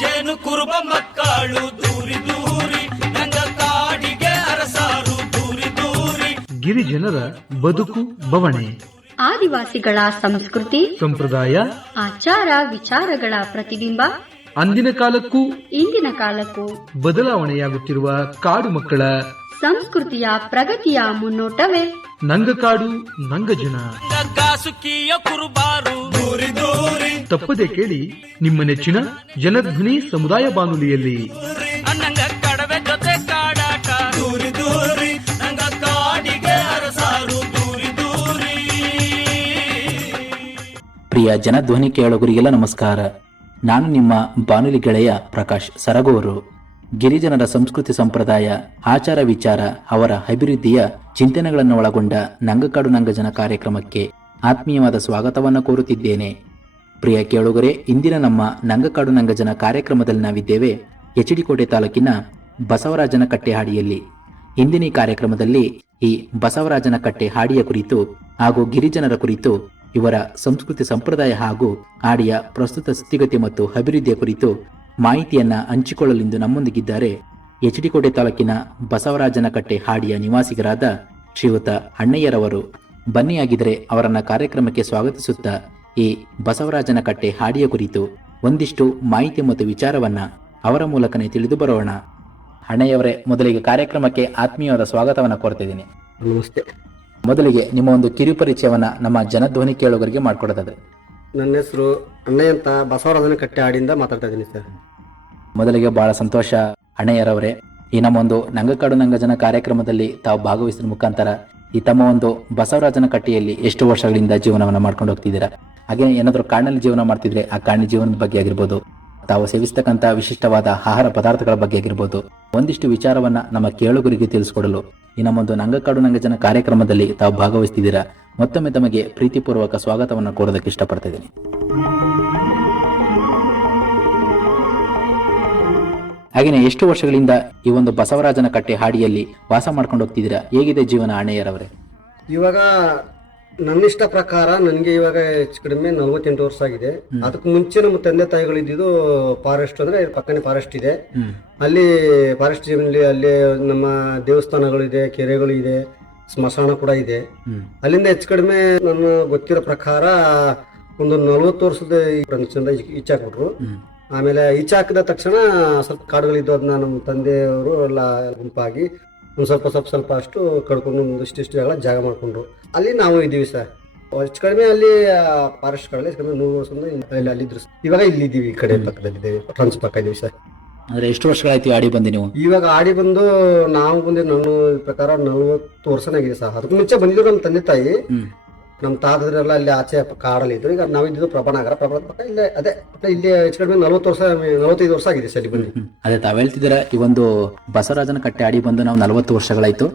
ಜೇನು ಕುರುಬ ಮಕ್ಕಳು ದೂರಿ ದೂರಿ ನಂಗ ಕಾಡಿಗೆ ಅರಸಾರು ದೂರಿ ದೂರಿ. ಗಿರಿಜನರ ಬದುಕು ಬವಣೆ, ಆದಿವಾಸಿಗಳ ಸಂಸ್ಕೃತಿ ಸಂಪ್ರದಾಯ, ಆಚಾರ ವಿಚಾರಗಳ ಪ್ರತಿಬಿಂಬ. ಅಂದಿನ ಕಾಲಕ್ಕೂ ಇಂದಿನ ಕಾಲಕ್ಕೂ ಬದಲಾವಣೆಯಾಗುತ್ತಿರುವ ಕಾಡು ಮಕ್ಕಳ ಸಂಸ್ಕೃತಿಯ ಪ್ರಗತಿಯ ಮುನ್ನೋಟವೇ ನಂಗಕಾಡು ನಂಗಜನ. ಗಾಸುಕಿಯ ಕುರುಬಾರು ದೂರಿ ದೂರಿ. ತಪ್ಪದೆ ಕೇಳಿ ನಿಮ್ಮ ನೆಚ್ಚಿನ ಜನಧ್ವನಿ ಸಮುದಾಯ ಬಾನುಲಿಯಲ್ಲಿ. ನಂಗ ಕಡವೆ ಜೊತೆ ಕಾಡಾಟ ದೂರಿ ದೂರಿ ನಂಗ ಕಾಡಿಗೆ ಅರಸಾರು ದೂರಿ ದೂರಿ. ಪ್ರಿಯ ಜನಧ್ವನಿ ಕೇಳುಗರಿಗೆಲ್ಲ ನಮಸ್ಕಾರ. ನಾನು ನಿಮ್ಮ ಬಾನುಲಿ ಗೆಳೆಯ ಪ್ರಕಾಶ್ ಸರಗೂರು. ಗಿರಿಜನರ ಸಂಸ್ಕೃತಿ ಸಂಪ್ರದಾಯ, ಆಚಾರ ವಿಚಾರ, ಅವರ ಅಭಿವೃದ್ಧಿಯ ಚಿಂತನೆಗಳನ್ನು ಒಳಗೊಂಡ ನಂಗಕಾಡು ನಂಗಜನ ಕಾರ್ಯಕ್ರಮಕ್ಕೆ ಆತ್ಮೀಯವಾದ ಸ್ವಾಗತವನ್ನು ಕೋರುತ್ತಿದ್ದೇನೆ. ಪ್ರಿಯ ಕೇಳುಗರೆ, ಇಂದಿನ ನಮ್ಮ ನಂಗಕಾಡು ನಂಗಜನ ಕಾರ್ಯಕ್ರಮದಲ್ಲಿ ನಾವಿದ್ದೇವೆ ಎಚ್.ಡಿ. ಕೋಟೆ ತಾಲೂಕಿನ ಬಸವರಾಜನ ಕಟ್ಟೆ ಹಾಡಿಯಲ್ಲಿ. ಇಂದಿನ ಈ ಕಾರ್ಯಕ್ರಮದಲ್ಲಿ ಈ ಬಸವರಾಜನ ಕಟ್ಟೆ ಹಾಡಿಯ ಕುರಿತು ಹಾಗೂ ಗಿರಿಜನರ ಕುರಿತು, ಇವರ ಸಂಸ್ಕೃತಿ ಸಂಪ್ರದಾಯ ಹಾಗೂ ಹಾಡಿಯ ಪ್ರಸ್ತುತ ಸ್ಥಿತಿಗತಿ ಮತ್ತು ಅಭಿವೃದ್ಧಿಯ ಕುರಿತು ಮಾಹಿತಿಯನ್ನ ಹಂಚಿಕೊಳ್ಳಲೆಂದು ನಮ್ಮೊಂದಿಗಿದ್ದಾರೆ ಎಚ್.ಡಿ. ಕೋಟೆ ತಾಲೂಕಿನ ಬಸವರಾಜನ ಕಟ್ಟೆ ಹಾಡಿಯ ನಿವಾಸಿಗರಾದ ಶ್ರೀಯುತ ಅಣ್ಣಯ್ಯರವರು. ಬನ್ನಿಯಾಗಿದ್ದರೆ ಅವರನ್ನ ಕಾರ್ಯಕ್ರಮಕ್ಕೆ ಸ್ವಾಗತಿಸುತ್ತಾ ಈ ಬಸವರಾಜನ ಕಟ್ಟೆ ಹಾಡಿಯ ಕುರಿತು ಒಂದಿಷ್ಟು ಮಾಹಿತಿ ಮತ್ತು ವಿಚಾರವನ್ನ ಅವರ ಮೂಲಕನೇ ತಿಳಿದು ಬರೋಣ. ಅಣ್ಣಯ್ಯವರೇ, ಮೊದಲಿಗೆ ಕಾರ್ಯಕ್ರಮಕ್ಕೆ ಆತ್ಮೀಯವಾದ ಸ್ವಾಗತವನ್ನ ಕೋರ್ತಿದ್ದೀನಿ. ನಮಸ್ತೆ. ಮೊದಲಿಗೆ ನಿಮ್ಮ ಒಂದು ಕಿರುಪರಿಚಯವನ್ನ ನಮ್ಮ ಜನಧ್ವನಿ ಕೇಳುಗರಿಗೆ ಮಾಡಿಕೊಡೋದಾದ್ರೆ. ನನ್ನ ಹೆಸರು ಅಣ್ಣಯ್ಯ ಅಂತ, ಬಸವರಾಜನ ಕಟ್ಟೆ ಹಾಡಿಯಿಂದ ಮಾತಾಡ್ತಾ ಇದ್ದೀನಿ ಸರ್. ಮೊದಲಿಗೆ ಬಹಳ ಸಂತೋಷ ಅಣ್ಣಯ್ಯರವರೇ. ಈ ನಮ್ಮ ಒಂದು ನಂಗಕಾಡು ನಂಗಜನ ಕಾರ್ಯಕ್ರಮದಲ್ಲಿ ತಾವು ಭಾಗವಹಿಸಿದ ಮುಖಾಂತರ ಈ ತಮ್ಮ ಒಂದು ಬಸವರಾಜನ ಕಟ್ಟೆಯಲ್ಲಿ ಎಷ್ಟು ವರ್ಷಗಳಿಂದ ಜೀವನವನ್ನು ಮಾಡ್ಕೊಂಡು ಹೋಗ್ತಿದ್ದೀರಾ, ಹಾಗೆ ಏನಾದರೂ ಕಾಡಿನಲ್ಲಿ ಜೀವನ ಮಾಡ್ತಿದ್ರೆ ಆ ಕಾಡಿನ ಜೀವನದ ಬಗ್ಗೆ ಆಗಿರ್ಬೋದು, ತಾವು ಸೇವಿಸ್ತಕ್ಕಂಥ ವಿಶಿಷ್ಟವಾದ ಆಹಾರ ಪದಾರ್ಥಗಳ ಬಗ್ಗೆ ಆಗಿರ್ಬೋದು, ಒಂದಿಷ್ಟು ವಿಚಾರವನ್ನ ನಮ್ಮ ಕೇಳುಗರಿಗೆ ತಿಳಿಸ್ಕೊಡಲು ಈ ನಮ್ಮೊಂದು ನಂಗಕಾಡು ನಂಗಜನ ಕಾರ್ಯಕ್ರಮದಲ್ಲಿ ತಾವು ಭಾಗವಹಿಸ್ತಿದ್ದೀರಾ. ಮತ್ತೊಮ್ಮೆ ತಮಗೆ ಪ್ರೀತಿಪೂರ್ವಕ ಸ್ವಾಗತವನ್ನು ಕೋರೋದಕ್ಕೆ ಇಷ್ಟಪಡ್ತಾ ಇದ್ದೀನಿ. ಹಾಗೆಯೇ ಎಷ್ಟು ವರ್ಷಗಳಿಂದ ಈ ಒಂದು ಬಸವರಾಜನ ಕಟ್ಟೆ ಹಾಡಿಯಲ್ಲಿ ವಾಸ ಮಾಡ್ಕೊಂಡು ಹೋಗ್ತಿದ್ದೀರಾ? ಹೇಗಿದೆ ಜೀವನ ಅಣ್ಣಯ್ಯರವರೇ? ಇವಾಗ ನನ್ನಿಷ್ಟ ಪ್ರಕಾರ ನನಗೆ ಇವಾಗ ಹೆಚ್ಚು ಕಡಿಮೆ 48 ವರ್ಷ ಆಗಿದೆ. ಅದಕ್ಕೆ ಮುಂಚೆ ನಮ್ಮ ತಂದೆ ತಾಯಿಗಳು ಇದ್ದಿದ್ದು ಫಾರೆಸ್ಟ್, ಅಂದ್ರೆ ಪಕ್ಕನೆ ಫಾರೆಸ್ಟ್ ಇದೆ. ಅಲ್ಲಿ ಫಾರೆಸ್ಟ್ ಜಮೀನಲ್ಲಿ ಅಲ್ಲಿ ನಮ್ಮ ದೇವಸ್ಥಾನಗಳು ಇದೆ, ಕೆರೆಗಳು ಇದೆ, ಸ್ಮಶಾನ ಕೂಡ ಇದೆ. ಅಲ್ಲಿಂದ ಹೆಚ್ಚು ಕಡಿಮೆ ನನ್ನ ಗೊತ್ತಿರೋ ಪ್ರಕಾರ ಒಂದು 40 ವರ್ಷದ ಪ್ರದೇಶದಿಂದ ಈಚಾಕ್ಬಿಟ್ರು. ಆಮೇಲೆ ಈಚಾಕಿದ ತಕ್ಷಣ ಸ್ವಲ್ಪ ಕಾಡುಗಳಿದ್ದು ಅದನ್ನ ನಮ್ಮ ತಂದೆಯವರು ಎಲ್ಲ ಗುಂಪಾಗಿ ಒಂದು ಸ್ವಲ್ಪ ಅಷ್ಟು ಕಡ್ಕೊಂಡು ಒಂದಿಷ್ಟು ಜಾಗ ಮಾಡ್ಕೊಂಡ್ರು. ಅಲ್ಲಿ ನಾವು ಇದ್ದೀವಿ ಸರ್. ಹೆಚ್ಚು ಕಡಿಮೆ ಅಲ್ಲಿ ಫಾರೆಸ್ಟ್ ಕಡೆ ಹೆಚ್ಚು ಕಡಿಮೆ 100 ವರ್ಷದಿಂದ ಅಲ್ಲಿದ್ರು. ಇವಾಗ ಇಲ್ಲಿದ್ದೀವಿ, ಈ ಕಡೆ ಪಕ್ಕದಲ್ಲಿದ್ದೀವಿ, ಟ್ರಾನ್ಸ್ ಪಕ್ಕ ಇದ್ದೀವಿ ಸರ್. ಅಂದ್ರೆ ಎಷ್ಟು ವರ್ಷಗಳಾಯ್ತು ಆಡಿ ಬಂದು ನೀವು? ಇವಾಗ ಆಡಿ ಬಂದು ನಾವು ಬಂದಿದ್ದು ನನ್ನ ಪ್ರಕಾರ 40 ವರ್ಷನಾಗಿದೆ ಸರ್. ಅದಕ್ಕೆ ಮುಂಚೆ ಬಂದಿದ್ರು ನಮ್ಮ ತಂದೆ ತಾಯಿ, ನಮ್ಮ ತಾತದ್ರೆಲ್ಲ ಅಲ್ಲಿ ಆಚೆ ಕಾಡಲ್ಲಿ ಇದ್ರು. ಈಗ ನಾವಿದ್ದು ಪ್ರಭಾನಗರ ಪಕ್ಕ ಇಲ್ಲೇ ಅದೇ ಇಲ್ಲಿ ಹೆಚ್ಚು ಕಡಿಮೆ 45 ವರ್ಷ ಆಗಿದೆ ಸರ್ ಬಂದು. ಅದೇ ತಾವ್ ಹೇಳ್ತಿದ್ದೀರಾ, ಈ ಒಂದು ಬಸವರಾಜನ ಕಟ್ಟೆ ಆಡಿ ಬಂದು ನಾವು 40 ವರ್ಷಗಳಾಯ್ತು.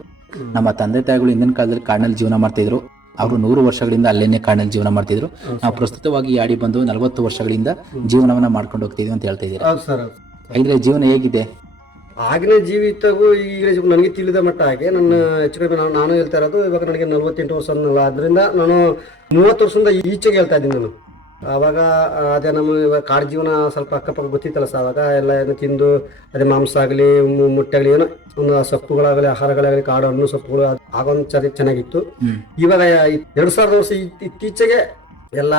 ನಮ್ಮ ತಂದೆ ತಾಯಿಗಳು ಹಿಂದಿನ ಕಾಲದಲ್ಲಿ ಕಾಡಿನಲ್ಲಿ ಜೀವನ ಮಾಡ್ತಿದ್ರು. ಅವರು 100 ವರ್ಷಗಳಿಂದ ಅಲ್ಲೇನೆ ಕಾಡಿನಲ್ಲಿ ಜೀವನ ಮಾಡ್ತಿದ್ರು. ನಾವು ಪ್ರಸ್ತುತವಾಗಿ ಆಡಿ ಬಂದು 40 ವರ್ಷಗಳಿಂದ ಜೀವನವನ್ನ ಮಾಡ್ಕೊಂಡು ಹೋಗ್ತಿದ್ವಿ ಅಂತ ಹೇಳ್ತಾ ಇದ್ದೀರಾ. ಹಾಗಿದ್ರೆ ಜೀವನ ಹೇಗಿದೆ? ಆಗಿನ ಜೀವಿತಗೂ ಈಗ ನನಗೆ ತಿಳಿದ ಮಟ್ಟ ಹಾಗೆ ನನ್ನ ಹೆಚ್ಚು ಕಡಿಮೆ ನಾನು ಹೇಳ್ತಾ ಇರೋದು. ಇವಾಗ ನನಗೆ 48 ವರ್ಷ ಅನ್ನಲ್ಲ, ಅದರಿಂದ ನಾನು 30 ವರ್ಷದಿಂದ ಈಚೆಗೆ ಹೇಳ್ತಾ ಇದ್ದೀನಿ ನಾನು. ಆವಾಗ ಅದೇ ನಮ್ಮ ಇವಾಗ ಕಾಡು ಜೀವನ ಸ್ವಲ್ಪ ಅಕ್ಕಪಕ್ಕ ಗೊತ್ತಿತ್ತಲ್ಲ ಸರ್. ಆವಾಗ ಎಲ್ಲ ಏನು ತಿಂದು ಅದೇ ಮಾಂಸ ಆಗಲಿ ಮುಟ್ಟೆ ಆಗಲಿ ಏನೋ ಒಂದು ಸೊಪ್ಪುಗಳಾಗಲಿ ಆಹಾರಗಳಾಗಲಿ ಕಾಡು ಹಣ್ಣು ಸೊಪ್ಪುಗಳು ಆಗೊಂದು ಚೆನ್ನಾಗಿತ್ತು. ಇವಾಗ 2000 ವರ್ಷ ಇತ್ತೀಚೆಗೆ ಎಲ್ಲ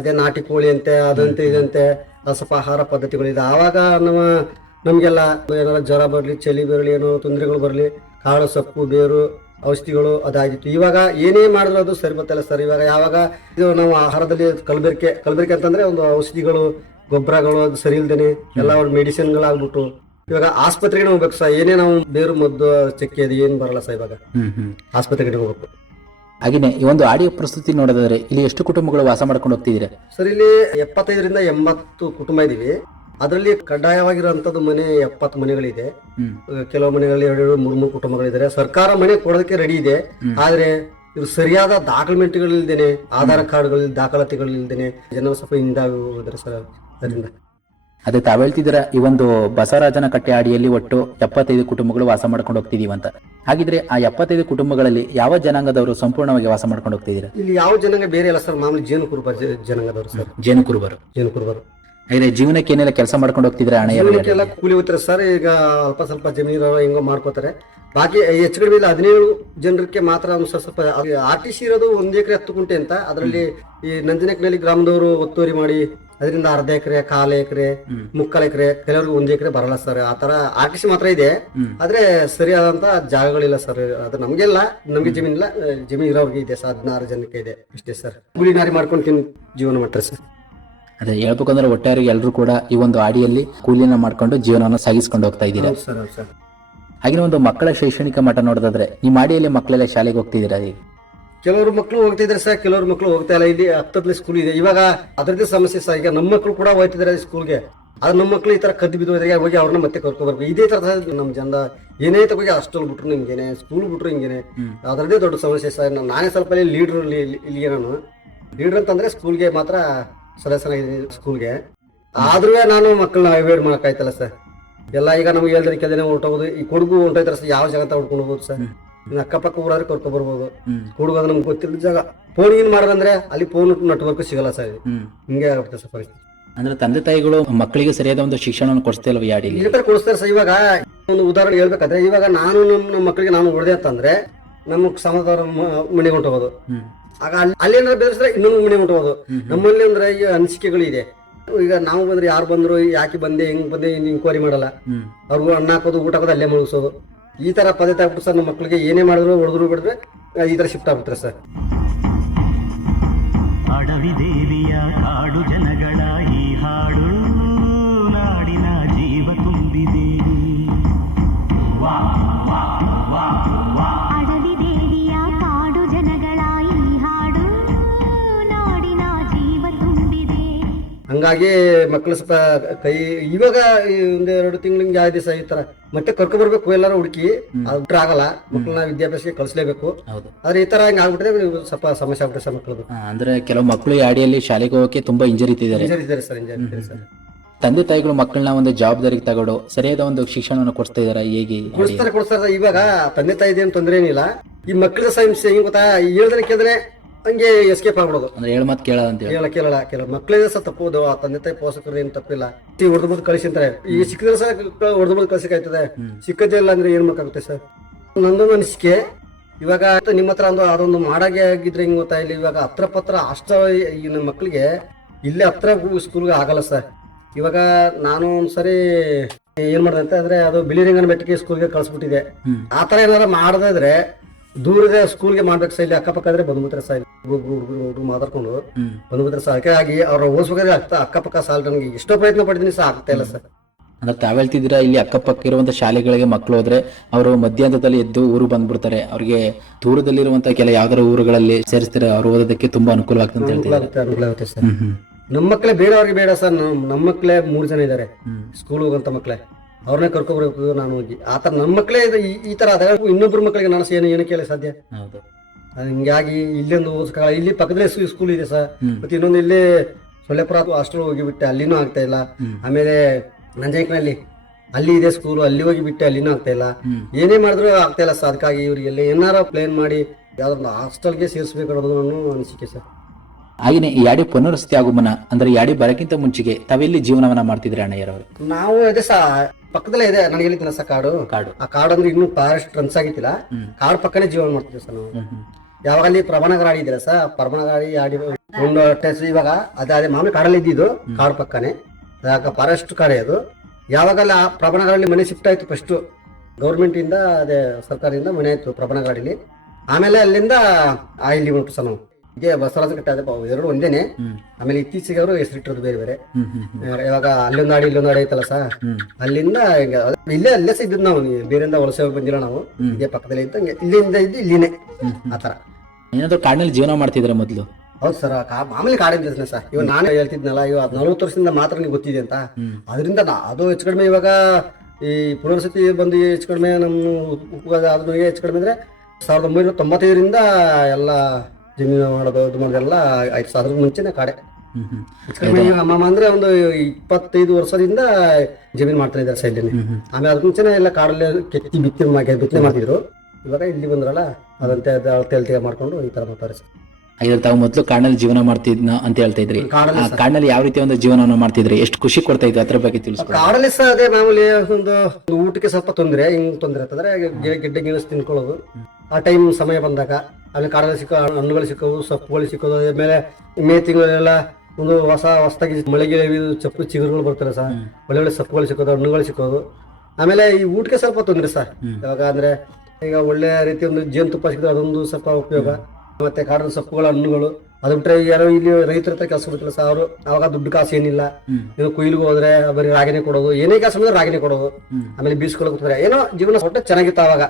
ಅದೇ ನಾಟಿ ಕೋಳಿ ಅಂತೆ ಅದಂತೆ ಇದಂತೆ ಸ್ವಲ್ಪ ಆಹಾರ ಪದ್ಧತಿಗಳಿದೆ. ಆವಾಗ ನಮಗೆಲ್ಲ ಏನಾರ ಜ್ವರ ಬರಲಿ, ಚಳಿ ಬರಲಿ, ಏನೋ ತೊಂದರೆಗಳು ಬರಲಿ, ಕಾಳು ಸೊಪ್ಪು ಬೇರು ಔಷಧಿಗಳು ಅದಾಗಿತ್ತು. ಇವಾಗ ಏನೇ ಮಾಡಿದ್ರು ಅದು ಸರಿ ಬರ್ತಲ್ಲ ಸರ್. ಇವಾಗ ಯಾವಾಗ ಇದು ನಾವು ಆಹಾರದಲ್ಲಿ ಕಲಬೆರಕೆ ಅಂತಂದ್ರೆ ಒಂದು ಔಷಧಿಗಳು ಗೊಬ್ಬರಗಳು ಅದು ಸರಿ ಇಲ್ದೇನೆ ಎಲ್ಲ ಮೆಡಿಸಿನ್ಗಳಾಗ್ಬಿಟ್ಟು ಇವಾಗ ಆಸ್ಪತ್ರೆಗೆ ಹೋಗ್ಬೇಕು ಸರ್. ಏನೇ ನಾವು ಬೇರು ಮದ್ದು ಚಕ್ಕೆ ಅದು ಏನ್ ಬರಲ್ಲ ಸರ್. ಇವಾಗ ಆಸ್ಪತ್ರೆಗೆ ಹೋಗ್ಬೇಕು. ಹಾಗೇನೆ ಈ ಒಂದು ಆಡಿಯೋ ಪ್ರಸ್ತುತಿ ನೋಡೋದಾದ್ರೆ ಇಲ್ಲಿ ಎಷ್ಟು ಕುಟುಂಬಗಳು ವಾಸ ಮಾಡ್ಕೊಂಡು ಹೋಗ್ತಿದ್ದೀರಾ? ಸರ್ ಇಲ್ಲಿ 75ರಿಂದ 80 ಕುಟುಂಬ ಇದೀವಿ. ಅದರಲ್ಲಿ ಕಡ್ಡಾಯವಾಗಿರುವಂತದ್ದು ಮನೆ 70 ಮನೆಗಳಿದೆ. ಕೆಲವು ಮನೆಗಳಲ್ಲಿ 2-3 ಕುಟುಂಬಗಳಿದ್ದಾರೆ. ಸರ್ಕಾರ ಮನೆ ಕೊಡೋದಕ್ಕೆ ರೆಡಿ ಇದೆ. ಆದ್ರೆ ಇದು ಸರಿಯಾದ ದಾಖಲೆಮೆಂಟ್ಗಳಿಲ್ದೇನೆ, ಆಧಾರ್ ಕಾರ್ಡ್ಗಳ ದಾಖಲಾತಿಗಳಿಲ್ದೇನೆ ಜನ ಸ್ವಲ್ಪ ಹಿಂದಾಗಿ ಹೋಗಿದ್ದಾರೆ ಸರ್. ಅದರಿಂದ ಅದೇ ತಾವ್ ಹೇಳ್ತಿದ್ದೀರಾ, ಈ ಒಂದು ಬಸವರಾಜನ ಕಟ್ಟೆ ಹಾಡಿಯಲ್ಲಿ ಒಟ್ಟು 75 ಕುಟುಂಬಗಳು ವಾಸ ಮಾಡ್ಕೊಂಡು ಹೋಗ್ತಿದೀವಿ ಅಂತ. ಹಾಗಿದ್ರೆ ಆ 75 ಕುಟುಂಬಗಳಲ್ಲಿ ಯಾವ ಜನಾಂಗದವರು ಸಂಪೂರ್ಣವಾಗಿ ವಾಸ ಮಾಡ್ಕೊಂಡು ಹೋಗ್ತಿದ್ದೀರಾ? ಇಲ್ಲಿ ಯಾವ ಜನಾಂಗ ಬೇರೆ ಅಲ್ಲ ಸರ್, ಮಾಮೂಲಿ ಜೇನು ಕುರುಬ ಜನಾಂಗದವರು ಸರ್. ಜೇನು ಕುರುಬರು. ಹಾಗಾದ್ರೆ ಜೀವನಕ್ಕೆ ಏನೆಲ್ಲ ಕೆಲಸ ಮಾಡ್ಕೊಂಡು ಹೋಗ್ತಿದ್ರೆ ಅಣ್ಣಯ್ಯರು? ಜೀವನಕ್ಕೆಲ್ಲ ಕೂಲಿ ಹೋಗ್ತಾರೆ ಸರ್. ಈಗ ಅಲ್ಪ ಸ್ವಲ್ಪ ಜಮೀನು ಹೆಂಗೋ ಮಾಡ್ಕೋತಾರೆ. ಬಾಕಿ ಹೆಚ್ಚು ಕಡಿಮೆ ಇಲ್ಲ 17 ಜನರಿಗೆ ಮಾತ್ರ ಒಂದು ಸ್ವಲ್ಪ RTC ಇರೋದು 1 ಎಕರೆ 10 ಗುಂಟೆ ಅಂತ. ಅದರಲ್ಲಿ ಈ ನಂಜನಕನಲ್ಲಿ ಗ್ರಾಮದವರು ಒತ್ತುವರಿ ಮಾಡಿ ಅದರಿಂದ ಅರ್ಧ ಎಕರೆ, 1/4 ಎಕರೆ, 3/4 ಎಕರೆ, ಕೆಲವ್ರಿಗೆ 1 ಎಕರೆ ಬರಲ್ಲ ಸರ್. ಆ ತರ RTC ಮಾತ್ರ ಇದೆ. ಆದ್ರೆ ಸರಿಯಾದಂತ ಜಾಗಗಳಿಲ್ಲ ಸರ್. ಅದು ನಮ್ಗೆಲ್ಲ, ನಮ್ಗೆ ಜಮೀನಿಲ್ಲ, ಜಮೀನು ಇರೋರ್ಗೆ ಇದೆ ಸರ್. 16 ಜನಕ್ಕೆ ಇದೆ ಅಷ್ಟೇ ಸರ್. ಗುಳಿನಾರಿ ಮಾಡ್ಕೊಂಡು ಜೀವನ ಮಾಡ್ತಾರೆ ಸರ್. ಅದೇ ಹೇಳ್ಬೇಕಂದ್ರೆ ಒಟ್ಟಾರೆ ಎಲ್ಲರೂ ಕೂಡ ಈ ಒಂದು ಆಡಿಯಲ್ಲಿ ಕೂಲಿನ ಮಾಡ್ಕೊಂಡು ಜೀವನವನ್ನು ಸಾಗಿಸ್ಕೊಂಡು ಹೋಗ್ತಾ ಇದ್ದೀರಾ. Sir sir. ಹಾಗೆ ಒಂದು ಮಕ್ಕಳ ಶೈಕ್ಷಣಿಕ ಮಟ್ಟ ನೋಡೋದಾದ್ರೆ ನಿಮ್ಮ ಆಡಿಯಲ್ಲಿ ಮಕ್ಕಳೆಲ್ಲ ಶಾಲೆಗೆ ಹೋಗ್ತಿದ್ದೀರಾ? ಈಗ ಕೆಲವರು ಮಕ್ಕಳು ಹೋಗ್ತಿದ್ದಾರೆ ಸರ್, ಕೆಲವರು ಮಕ್ಕಳು ಹೋಗ್ತಾ ಇಲ್ಲ. ಇಲ್ಲಿ 10 ಸ್ಕೂಲ್ ಇದೆ. ಇವಾಗ ಅದರದ್ದೇ ಸಮಸ್ಯೆ ಸರ್. ಈಗ ನಮ್ಮ ಮಕ್ಕಳು ಕೂಡ ಹೋಗ್ತಿದ್ದಾರೆ ಸ್ಕೂಲ್ಗೆ. ಆದ್ರೆ ನಮ್ಮ ಮಕ್ಕಳು ಈ ತರ ಕದ್ದು ಬಿದ್ದು ಹೋಗಿ ಅವ್ರನ್ನ ಮತ್ತೆ ಕರ್ಕೊಬರ್ಬೇಕು. ಇದೇ ತರ ನಮ್ಮ ಜನ ಏನೇ ತಗೋಗಿ ಹಾಸ್ಟೆಲ್ ಬಿಟ್ರು ಹಿಂಗೇನೆ, ಸ್ಕೂಲ್ ಬಿಟ್ರು ಹಿಂಗೇನೆ. ಅದರದ್ದೇ ದೊಡ್ಡ ಸಮಸ್ಯೆ ಸರ್. ನಾನೇ ಸ್ವಲ್ಪ ಲೀಡ್ರು ಇಲ್ಲಿಗೆ. ನಾನು ಲೀಡ್ರ್ ಅಂತಂದ್ರೆ ಸ್ಕೂಲ್ಗೆ ಮಾತ್ರ ಸದಸ್ಯನಾಗಿದ್ದೀನಿ ಸ್ಕೂಲ್ಗೆ. ಆದ್ರೂ ನಾನು ಮಕ್ಕಳನ್ನ ಅವಾಯ್ಡ್ ಮಾಡಕ್ಕಾಯ್ತಲ್ಲ ಸರ್. ಎಲ್ಲ ಈಗ ನಮ್ಗೆ ಹೇಳಿದ್ರೆ ಕೆಲದೇ ಹೊರಟೋಗೋದು. ಈ ಕೊಡಗು ಹೊಂಟೋಯ್ತಾರೆ ಸರ್. ಯಾವ ಜಾಗ ಅಂತ ಹೊಡ್ಕೊಂಡು ಹೋಗ್ಬೋದು ಸರ್. ಇನ್ನು ಅಕ್ಕಪಕ್ಕ ಊರಾದ್ರೆ ಕರ್ಕೊ ಬರ್ಬೋದು. ಕೊಡಗು ಅದು ನಮ್ಗೆ ಗೊತ್ತಿಲ್ಲ ಜಾಗ. ಫೋನ್ ಏನ್ ಮಾಡೋದಂದ್ರೆ ಅಲ್ಲಿ ಫೋನ್ ನೆಟ್ವರ್ಕ್ ಸಿಗಲ್ಲ ಸರ್. ಹಿಂಗೆ ಆಗುತ್ತೆ ಸರ್ ಪರಿಸ್ಥಿತಿ. ಅಂದ್ರೆ ತಂದೆ ತಾಯಿಗಳು ಮಕ್ಕಳಿಗೆ ಸರಿಯಾದ ಒಂದು ಶಿಕ್ಷಣವನ್ನು ಕೊಡಿಸ್ತಾ ಇಲ್ವ ಈ ಆಡಿಯಲ್ಲಿ? ಈ ತರ ಕೊಡಿಸ್ತಾರೆ ಸರ್. ಇವಾಗ ಒಂದು ಉದಾಹರಣೆ ಹೇಳ್ಬೇಕಾದ್ರೆ, ಇವಾಗ ನಾನು ನಮ್ಮ ಮಕ್ಕಳಿಗೆ ನಾನು ಹೊಡೆದೆ ಅಂತಂದ್ರೆ ನಮಗ್ ಸಮಾಧಾನ ಮನೆಗೆ ಹೊಂಟೋಗೋದು. ಆಗ ಅಲ್ಲಿ ಏನಾದ್ರು ಬೆಳೆಸಿದ್ರೆ ಇನ್ನೊಂದು ಮನೆ ಹೊಂಟೋಗೋದು. ನಮ್ಮಲ್ಲಿ ಅಂದ್ರೆ ಈ ಅನಿಸಿಕೆಗಳಿದೆ. ಈಗ ನಾವು ಬಂದ್ರೆ ಯಾರು ಬಂದ್ರು, ಯಾಕೆ ಬಂದೆ, ಹೆಂಗ್ ಬಂದೆ, ಇನ್ಕ್ವೈರಿ ಮಾಡಲ್ಲ. ಅವ್ರಿಗೂ ಅನ್ನ ಹಾಕೋದು, ಊಟ ಹಾಕೋದು, ಅಲ್ಲೇ ಮುಗಿಸೋದು. ಈ ತರ ಪದ್ಧತಿ ಆಗ್ಬಿಟ್ಟು ಸರ್. ನಮ್ಮ ಮಕ್ಕಳಿಗೆ ಏನೇ ಮಾಡಿದ್ರು, ಹೊಡೆದ್ರು ಬಿಡಿದ್ರೆ ಈ ತರ ಶಿಫ್ಟ್ ಆಗ್ಬಿಡ್ತಾರೆ ಸರ್. ಅಡವಿ ದೇವಿಯ ಕಾಡು ಜನಗಳ ಈ ಹಾಡು ನಾಡಿನ ಜೀವ ತುಂಬಿದೆ. ಅಡವಿ ದೇವಿಯ ಕಾಡು ಜನಗಳ ಈ ಹಾಡು ನಾಡಿನ ಜೀವ ತುಂಬಿದೆ. ಹಂಗಾಗಿ ಮಕ್ಕಳು ಸ್ವಲ್ಪ ಕೈ ಇವಾಗ 1-2 ತಿಂಗಳಿಗೆ ಆದ ದಿವಸ ಈ ತರ ಮತ್ತೆ ಕರ್ಕೊ ಬರ್ಬೇಕು. ಎಲ್ಲಾರು ಹುಡುಕಿ ಅದ್ರ ಆಗಲ್ಲ. ಮಕ್ಕಳನ್ನ ವಿದ್ಯಾಭ್ಯಾಸಕ್ಕೆ ಕಳಿಸ್ಲೇಬೇಕು. ಆದ್ರೆ ಈ ತರ ಹಿಂಗ್ ಆಗ್ಬಿಟ್ಟಿದೆ. ಸ್ವಲ್ಪ ಸಮಸ್ಯೆ ಆಗ್ಬಿಟ್ಟೆ ಸರ್ ಮಕ್ಕಳದು. ಅಂದ್ರೆ ಕೆಲವು ಮಕ್ಕಳು ಈ ಆಡಿಯಲ್ಲಿ ಶಾಲೆಗೆ ಹೋಗಕ್ಕೆ ತುಂಬಾ ಹಿಂಜರಿತಿದ್ದಾರೆ ಸರ್. ತಂದೆ ತಾಯಿಗಳು ಮಕ್ಕಳನ್ನ ಒಂದು ಜವಾಬ್ದಾರಿಗೆ ತಗೊಂಡು ಸರಿಯಾದ ಒಂದು ಶಿಕ್ಷಣವನ್ನು ಕೊಡ್ತಾ ಇದಾರೆ. ಹೇಗೆ ಕೊಡ್ತಾರೆ. ಇವಾಗ ತಂದೆ ತಾಯಿ ಏನು ತೊಂದರೆ ಏನಿಲ್ಲ. ಈ ಮಕ್ಕಳ ಸಮಸ್ಯೆ ಹೆಂಗ್ ಗೊತ್ತಾ, ಹೇಳ್ದ್ರೆ ಕೇಳಿದ್ರೆ ಹಂಗೆ ಎಸ್ಕೇಪ್ ಆಗ್ಬಿಡೋದು. ಅಂದ್ರೆ ಹೇಳ ಮಾತು ಕೇಳಲ್ಲ ಅಂತ ಹೇಳಿ ಕೇಳಲ್ಲ. ಮಕ್ಕಳಿಗೆ ಸಹ ತಪ್ಪೋದು. ಆ ತಂದೆ ತಾಯಿ ಪೋಷಕರು ಏನ್ ತಪ್ಪಿಲ್ಲ. ಹೊಡೆದು ಬಂದು ಕಳಿಸಿಂತಾರೆ. ಈಗ ಸಿಕ್ಕಿದ್ರೆ ಸಹ ಹೊಡೆದು ಬಂದು ಕಳ್ಸಕ್ಕಾಯ್ತದೆ. ಸಿಕ್ಕದೇ ಇಲ್ಲ ಅಂದ್ರೆ ಏನ್ ಮಾಡಕ್ಕಾಗುತ್ತೆ ಸರ್. ನಂದೊಂದು ಅನಿಸಿಕೆ, ಇವಾಗ ನಿಮ್ಮ ಹತ್ರ ಅದೊಂದು ಮಾಡಾಗೆ ಆಗಿದ್ರೆ ಹಿಂಗ್ ಗೊತ್ತಾ. ಇಲ್ಲಿ ಇವಾಗ ಹತ್ರ ಪತ್ರ ಅಷ್ಟ ಈ ನಮ್ಮ ಮಕ್ಕಳಿಗೆ ಇಲ್ಲೇ ಹತ್ರ ಸ್ಕೂಲ್ಗೆ ಆಗಲ್ಲ ಸರ್. ಇವಾಗ ನಾನು ಒಂದ್ಸರಿ ಏನ್ ಮಾಡಿದೆ ಅಂತ ಅಂದ್ರೆ, ಅದು ಬಿಳಿರಂಗನ ಬೆಟ್ಟಕ್ಕೆ ಸ್ಕೂಲ್ಗೆ ಕಳ್ಸ್ಬಿಟ್ಟಿದೆ. ಆತರ ಏನಾರ ಮಾಡದಿದ್ರೆ ದೂರದ ಸ್ಕೂಲ್ಗೆ ಮಾಡ್ಬೇಕು ಸರ್. ಇಲ್ಲಿ ಅಕ್ಕಪಕ್ಕ ಆದ್ರೆ ಬಂದ್ಬಿಟ್ರೆ ಸರ್, ಹುಡುಗರು ಮಾತಾಡ್ಕೊಂಡು ಬಂದ್ಬಿಟ್ರೆ ಸರ್. ಅದಕ್ಕಾಗಿ ಅವ್ರ ಓದಿಸ್ಬೇಕಾದ್ರೆ ಅಕ್ಕಪಕ್ಕ ಸಾಲ ನನಗೆ ಎಷ್ಟೋ ಪ್ರಯತ್ನ ಪಡ್ತೀನಿ ಸರ್, ಆಗ್ತಾ ಇಲ್ಲ ಸರ್. ಅಂದ್ರೆ ತಾವ್ ಹೇಳ್ತಿದ್ದೀರಾ, ಇಲ್ಲಿ ಅಕ್ಕಪಕ್ಕ ಇರುವಂತ ಶಾಲೆಗಳಿಗೆ ಮಕ್ಕಳು ಹೋದ್ರೆ ಅವರು ಮಧ್ಯಾಹ್ನದಲ್ಲಿ ಎದ್ದು ಊರು ಬಂದ್ಬಿಡ್ತಾರೆ. ಅವ್ರಿಗೆ ದೂರದಲ್ಲಿರುವಂತ ಕೆಲ ಯಾವ್ದಾರ ಊರುಗಳಲ್ಲಿ ಸೇರಿಸ್ತಾರೆ. ಅವ್ರು ಓದೋದಕ್ಕೆ ತುಂಬಾ ಅನುಕೂಲವಾಗ್ತದೆ ಅಂತ ಹೇಳ್ತಾರೆ. ಅನುಕೂಲ ಆಗುತ್ತೆ ಸರ್. ನಮ್ಮ ಮಕ್ಕಳೇ ಬೇರೆಯವ್ರಿಗೆ ಬೇಡ ಸರ್. ನಮ್ಮ ಮಕ್ಕಳೇ 3 ಜನ ಇದಾರೆ ಸ್ಕೂಲ್ ಹೋಗಂತ ಮಕ್ಕಳೇ. ಅವ್ರನ್ನೇ ಕರ್ಕೊಬರ್ಬೇಕು ನಾನು ಹೋಗಿ. ಆತರ ನಮ್ಮ ಮಕ್ಕಳೇ ಈ ತರ ಅದ. ಇನ್ನೊಬ್ರು ಮಕ್ಕಳಿಗೆ ನಾನು ಏನು ಕೇಳಿ ಸಾಧ್ಯ. ಹಿಂಗಾಗಿ ಇಲ್ಲೊಂದು ಓದಿಸ್ಕಾಗ. ಇಲ್ಲಿ ಪಕ್ಕದಲ್ಲೇ ಸ್ಕೂಲ್ ಇದೆ ಸರ್. ಮತ್ತೆ ಇನ್ನೊಂದು ಇಲ್ಲಿ ಸೊಳ್ಳೆಪುರ ಹಾಸ್ಟೆಲ್ ಹೋಗಿಬಿಟ್ಟೆ, ಅಲ್ಲಿನೂ ಆಗ್ತಾ ಇಲ್ಲ. ಆಮೇಲೆ ನಂಜನಕನಲ್ಲಿ ಅಲ್ಲಿ ಇದೆ ಸ್ಕೂಲ್, ಅಲ್ಲಿ ಹೋಗಿ ಬಿಟ್ಟೆ, ಅಲ್ಲಿನೂ ಆಗ್ತಾ ಇಲ್ಲ. ಏನೇ ಮಾಡಿದ್ರು ಆಗ್ತಾ ಇಲ್ಲ ಸರ್. ಅದಕ್ಕಾಗಿ ಇವ್ರಿಗೆ ಏನಾರ ಪ್ಲಾನ್ ಮಾಡಿ ಯಾವ್ದೊಂದು ಹಾಸ್ಟೆಲ್ಗೆ ಸೇರಿಸ್ಬೇಕು ಅನ್ನೋದು ನನ್ನ ಅನಿಸಿಕೆ ಸರ್. ಹಾಗೇನೆ ಈ ಯಾಡಿ ಪುನರ್ವಸತಿ ಆಗಮನ ಅಂದ್ರೆ ಯಾಡಿ ಬರಕ್ಕಿಂತ ಮುಂಚೆಗೆ ತಾವೆಲ್ಲಿ ಜೀವನವನ್ನ ಮಾಡ್ತಿದ್ರೆ ಅಣ್ಣಯ್ಯರವರು? ನಾವು ಅದೇ ಸಹ ಪಕ್ಕದಲ್ಲೇ ಇದೆ. ನನಗೆ ಹೇಳಿದ್ದೀನಿ ಸರ್ ಕಾಡು. ಆ ಕಾಡು ಅಂದ್ರೆ ಇನ್ನೂ ಫಾರೆಸ್ಟ್ ರನ್ಸ್ ಆಗಿತ್ತಿಲ್ಲ. ಕಾಡು ಪಕ್ಕನೇ ಜೀವನ ಮಾಡ್ತಿದ್ವಿ ಸರ್ ನಾವು. ಯಾವಾಗ ಅಲ್ಲಿ ಪ್ರಬಣಗಾಡಿ ಆಡಿದ್ದೀರಾ ಸರ್? ಪ್ರಬಣಗಾಡಿ ಆಡಿ ಒಂದು ಟೆಸ್ಟ್. ಇವಾಗ ಅದೇ ಮಾಮೂಲಿ ಕಾಡಲ್ಲಿ ಇದ್ದಿದ್ದು, ಕಾಡು ಪಕ್ಕನೆ ಫಾರೆಸ್ಟ್ ಕಾಡೇ ಅದು. ಯಾವಾಗಲ್ಲ ಆ ಪ್ರಬಣಗಾಡಿ ಮನೆ ಶಿಫ್ಟ್ ಆಯ್ತು ಫಸ್ಟ್ ಗೌರ್ಮೆಂಟ್ ಇಂದ, ಅದೇ ಸರ್ಕಾರದಿಂದ ಮನೆ ಆಯ್ತು ಪ್ರಬಣಗಾಡಿಲಿ. ಆಮೇಲೆ ಅಲ್ಲಿಂದ ಇಲ್ಲಿ ಉಂಟು ಸರ್ ನಾವು. ಹೀಗೆ ಬಸವರಾಜ ಕಟ್ಟೆ ಅದೇ ಎರಡು ಒಂದೇನೆ. ಆಮೇಲೆ ಇತ್ತೀಚೆಗೆ ಅವರು ಹೆಸರಿಟ್ಟಿರೋದು ಬೇರೆ ಬೇರೆ. ಇವಾಗ ಅಲ್ಲೊಂದು ಆಡಿ ಇಲ್ಲೊಂದು ಆಡಿ ಐತಲ್ಲ ಸರ್, ಅಲ್ಲಿಂದ ಅಲ್ಲೇ ಸಹ ಇದ್ದು ನಾವು. ಬೇರೆಯಿಂದ ವಲಸೆ ಬಂದಿಲ್ಲ ನಾವು. ಇದೇ ಪಕ್ಕದಲ್ಲಿ ಇದ್ದ ಇಲ್ಲಿಂದ ಇದ್ದು ಇಲ್ಲಿನೇ ಆತರ. ಏನಾದ್ರು ಕಾಡಿನಲ್ಲಿ ಜೀವನ ಮಾಡ್ತಿದ್ರೆ ಮೊದ್ಲು? ಹೌದು ಸರ್. ಮಾಮೂಲಿ ಕಾಡಿನ ಸರ್. ಇವಾಗ ನಾನು ಹೇಳ್ತಿದ್ನಲ್ಲ, ಇವಾಗ 40 ವರ್ಷದಿಂದ ಮಾತ್ರ ನಿಮ್ಗೆ ಗೊತ್ತಿದೆ ಅಂತ. ಅದರಿಂದ ಅದು ಹೆಚ್ಚು ಕಡಿಮೆ ಇವಾಗ ಈ ಪುನರ್ವಸತಿ ಬಂದು ಹೆಚ್ಚು ಕಡಿಮೆ ನಮ್ಮ ಅದನ್ನು ಹೆಚ್ಚು ಕಡಿಮೆ ಅಂದ್ರೆ 1995ರಿಂದ ಎಲ್ಲ ಜಮೀನು ಮಾಡೋದು ಇದು ಮಾಡೋದೆಲ್ಲ ಆಯ್ತು ಸರ್. ಅದ್ರ ಮುಂಚೆನೆ ಕಾಡೆ ಹೆಚ್ಚು ಕಡಿಮೆ. ಅಮ್ಮ ಅಂದ್ರೆ ಒಂದು 25 ವರ್ಷದಿಂದ ಜಮೀನು ಮಾಡ್ತಾ ಇದ್ದಾರೆ ಸೈಡ್ಲಿ. ಆಮೇಲೆ ಅದ್ರ ಮುಂಚೆನೆ ಎಲ್ಲ ಕಾಡಲ್ಲಿ ಕೆತ್ತಿ ಬಿತ್ತನೆ ಮಾಡ್ತಿದ್ರು. ಇವಾಗ ಇಲ್ಲಿ ಬಂದ್ರಲ್ಲ ಅದಂತೆ ಅಳತೆ ಮಾಡ್ಕೊಂಡು ಈ ತರ ಮಾಡ್ತಾರೆ ಸರ್. ಹಾಗಾದ್ರೆ ತಾವು ಮೊದಲು ಕಾಡಿನಲ್ಲಿ ಜೀವನ ಮಾಡ್ತಿದ್ನ ಅಂತ ಹೇಳ್ತಾ ಇದ್ರಿ. ಕಾಡಲ್ಲಿ ಆ ಕಾಡಿನಲ್ಲಿ ಯಾವ ರೀತಿ ಒಂದು ಜೀವನವನ್ನು ಮಾಡ್ತಿದ್ರಿ, ಎಷ್ಟು ಖುಷಿ ಕೊಡ್ತಾ ಇದ್ರಿ ಅದ್ರ ಬಗ್ಗೆ ತಿಳಿಸ್ಕೊಡಿ. ಕಾಡಲ್ಲಿ ಸಹ ಅದೇ ಮಾಮೂಲಿ ಒಂದು ಊಟಕ್ಕೆ ಸ್ವಲ್ಪ ತೊಂದರೆ ಅಂತಂದ್ರೆ ಗೆಡ್ಡೆ ಗಿಣಸ್ ತಿನ್ಕೊಳ್ಳೋದು ಆ ಟೈಮ್ ಸಮಯ ಬಂದಾಗ. ಆಮೇಲೆ ಕಾಡಲ್ಲಿ ಸಿಕ್ಕೋ ಹಣ್ಣುಗಳು ಸಿಕ್ಕೋದು, ಸೊಪ್ಪುಗಳು ಸಿಕ್ಕೋದು. ಆಮೇಲೆ ಮೇ ತಿಂಗಳೆಲ್ಲ ಒಂದು ಹೊಸದಾಗಿ ಮಳೆಗೆ ಚಪ್ಪು ಚಿಗುರುಗಳು ಬರ್ತಾರೆ ಸರ್, ಒಳ್ಳೆ ಒಳ್ಳೆ ಸೊಪ್ಪುಗಳು ಸಿಕ್ಕೋದು, ಹಣ್ಣುಗಳು ಸಿಕ್ಕೋದು. ಆಮೇಲೆ ಈ ಊಟಕ್ಕೆ ಸ್ವಲ್ಪ ತೊಂದರೆ ಸರ್. ಇವಾಗ ಅಂದ್ರೆ ಈಗ ಒಳ್ಳೆ ರೀತಿ ಒಂದು ಜೇನುತುಪ್ಪ ಸಿಕ್ಕಿದ್ರೆ ಅದೊಂದು ಸ್ವಲ್ಪ ಉಪಯೋಗ. ಮತ್ತೆ ಕಾಡಿನ ಸೊಪ್ಪುಗಳು, ಹಣ್ಣುಗಳು ಅದು ಬಿಟ್ರೆ ಯಾರೋ ಇಲ್ಲಿ ರೈತರ ಹತ್ರ ಕೆಲಸ ಬಿಡ್ತಿಲ್ಲ ಸರ್, ಅವರು ಅವಾಗ ದುಡ್ಡು ಕಾಸು ಏನಿಲ್ಲ. ಏನೋ ಕೊಯ್ಲಿಗೆ ಹೋದ್ರೆ ಬರೀ ರಾಗಿನೇ ಕೊಡೋದು, ಏನೇ ಕೆಲಸ ಮಾಡಿದ್ರೆ ರಾಗಿನೇ ಕೊಡೋದು. ಆಮೇಲೆ ಬೀಸ್ಕೊಳ್ಳೋ ಕೂತ್ರೆ ಏನೋ ಜೀವನ ಒಟ್ಟೆ ಚೆನ್ನಾಗಿತ್ತು ಅವಾಗ.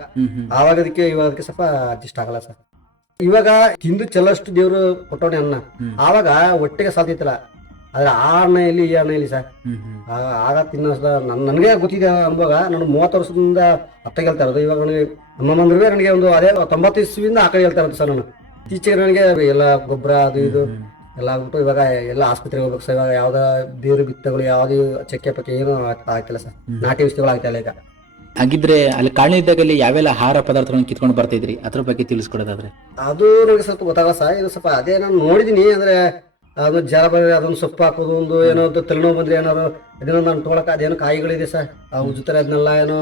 ಅದಕ್ಕೆ ಇವಾಗ ಅದಕ್ಕೆ ಸ್ವಲ್ಪ ಅಡ್ಜಸ್ಟ್ ಆಗಲ್ಲ ಸರ್. ಇವಾಗ ತಿಂದು ಚೆಲ್ಲಷ್ಟು ದೇವ್ರು ಕೊಟ್ಟವನೇ ಅನ್ನ, ಆವಾಗ ಹೊಟ್ಟೆಗೆ ಸಾಧ್ಯತಿಲ್ಲ. ಆದ್ರೆ ಆ ಅನ್ನ ಇಲ್ಲಿ ಈ ಅನ್ನ ಇಲ್ಲಿ ಸರ್. ಆಗ ತಿನ್ನೋ ನನಗೆ ಗೊತ್ತಿದೆ ಅನುಭವ. ನಾನು 30 ವರ್ಷದಿಂದ ಅತ್ತ ಹೇಳ್ತಾ ಇರೋದು. ಇವಾಗ ನನಗೆ ನಮ್ಮ ಅಂದ್ರೆ ನನಗೆ ಒಂದು ಅದೇ 90 ಇಸ್ವಿಯಿಂದ ಆ ಕಡೆ ಹೇಳ್ತಾ ಇರೋದು ಸರ್. ನಾನು ಈಚೆಗೆ ನನಗೆ ಎಲ್ಲ ಗೊಬ್ಬರ ಅದು ಇದು ಎಲ್ಲ ಆಗ್ಬಿಟ್ಟು ಇವಾಗ ಎಲ್ಲ ಆಸ್ಪತ್ರೆಗೆ ಹೋಗ್ಬೇಕು ಸರ್. ಇವಾಗ ಯಾವ್ದ ಬೇರು ಬಿತ್ತಗಳು ಯಾವ್ದು ಚಕ್ಕೆ ಪಕ್ಕೆ ಏನು ಆಗ್ತಿಲ್ಲ ಸರ್, ನಾಟಿ ಔಷಧಿಗಳು ಆಗ್ತಾ ಇಲ್ಲ ಈಗ. ಹಾಗಿದ್ರೆ ಅಲ್ಲಿ ಕಾಡಿನಿದ್ದಾಗ ಯಾವೆಲ್ಲ ಆಹಾರ ಪದಾರ್ಥಗಳನ್ನ ಕಿತ್ಕೊಂಡು ಬರ್ತಿದ್ರಿ, ಅದ್ರ ಬಗ್ಗೆ ತಿಳಿಸ್ಕೊಡೋದಾದ್ರೆ? ಅದು ನನಗೆ ಸ್ವಲ್ಪ ಗೊತ್ತಾಗಲ್ಲ ಸರ್. ಇದು ಸ್ವಲ್ಪ ಅದೇ ನಾನು ನೋಡಿದೀನಿ. ಅಂದ್ರೆ ಅದು ಜ್ವರ ಬಂದ್ರೆ ಅದೊಂದು ಸೊಪ್ಪು ಹಾಕೋದು, ಒಂದು ಏನೋ ತಲೆನೋವು ಬಂದ್ರೆ ಏನಾದ್ರು ಅದೇನೋ ನಾನು ತೊಗೊಳಕ ಅದೇನೋ ಕಾಯಿಗಳಿದೆ ಸರ್, ಆ ಉಜ್ಜುತ್ತಾರೆ ಅದನ್ನೆಲ್ಲ ಏನೋ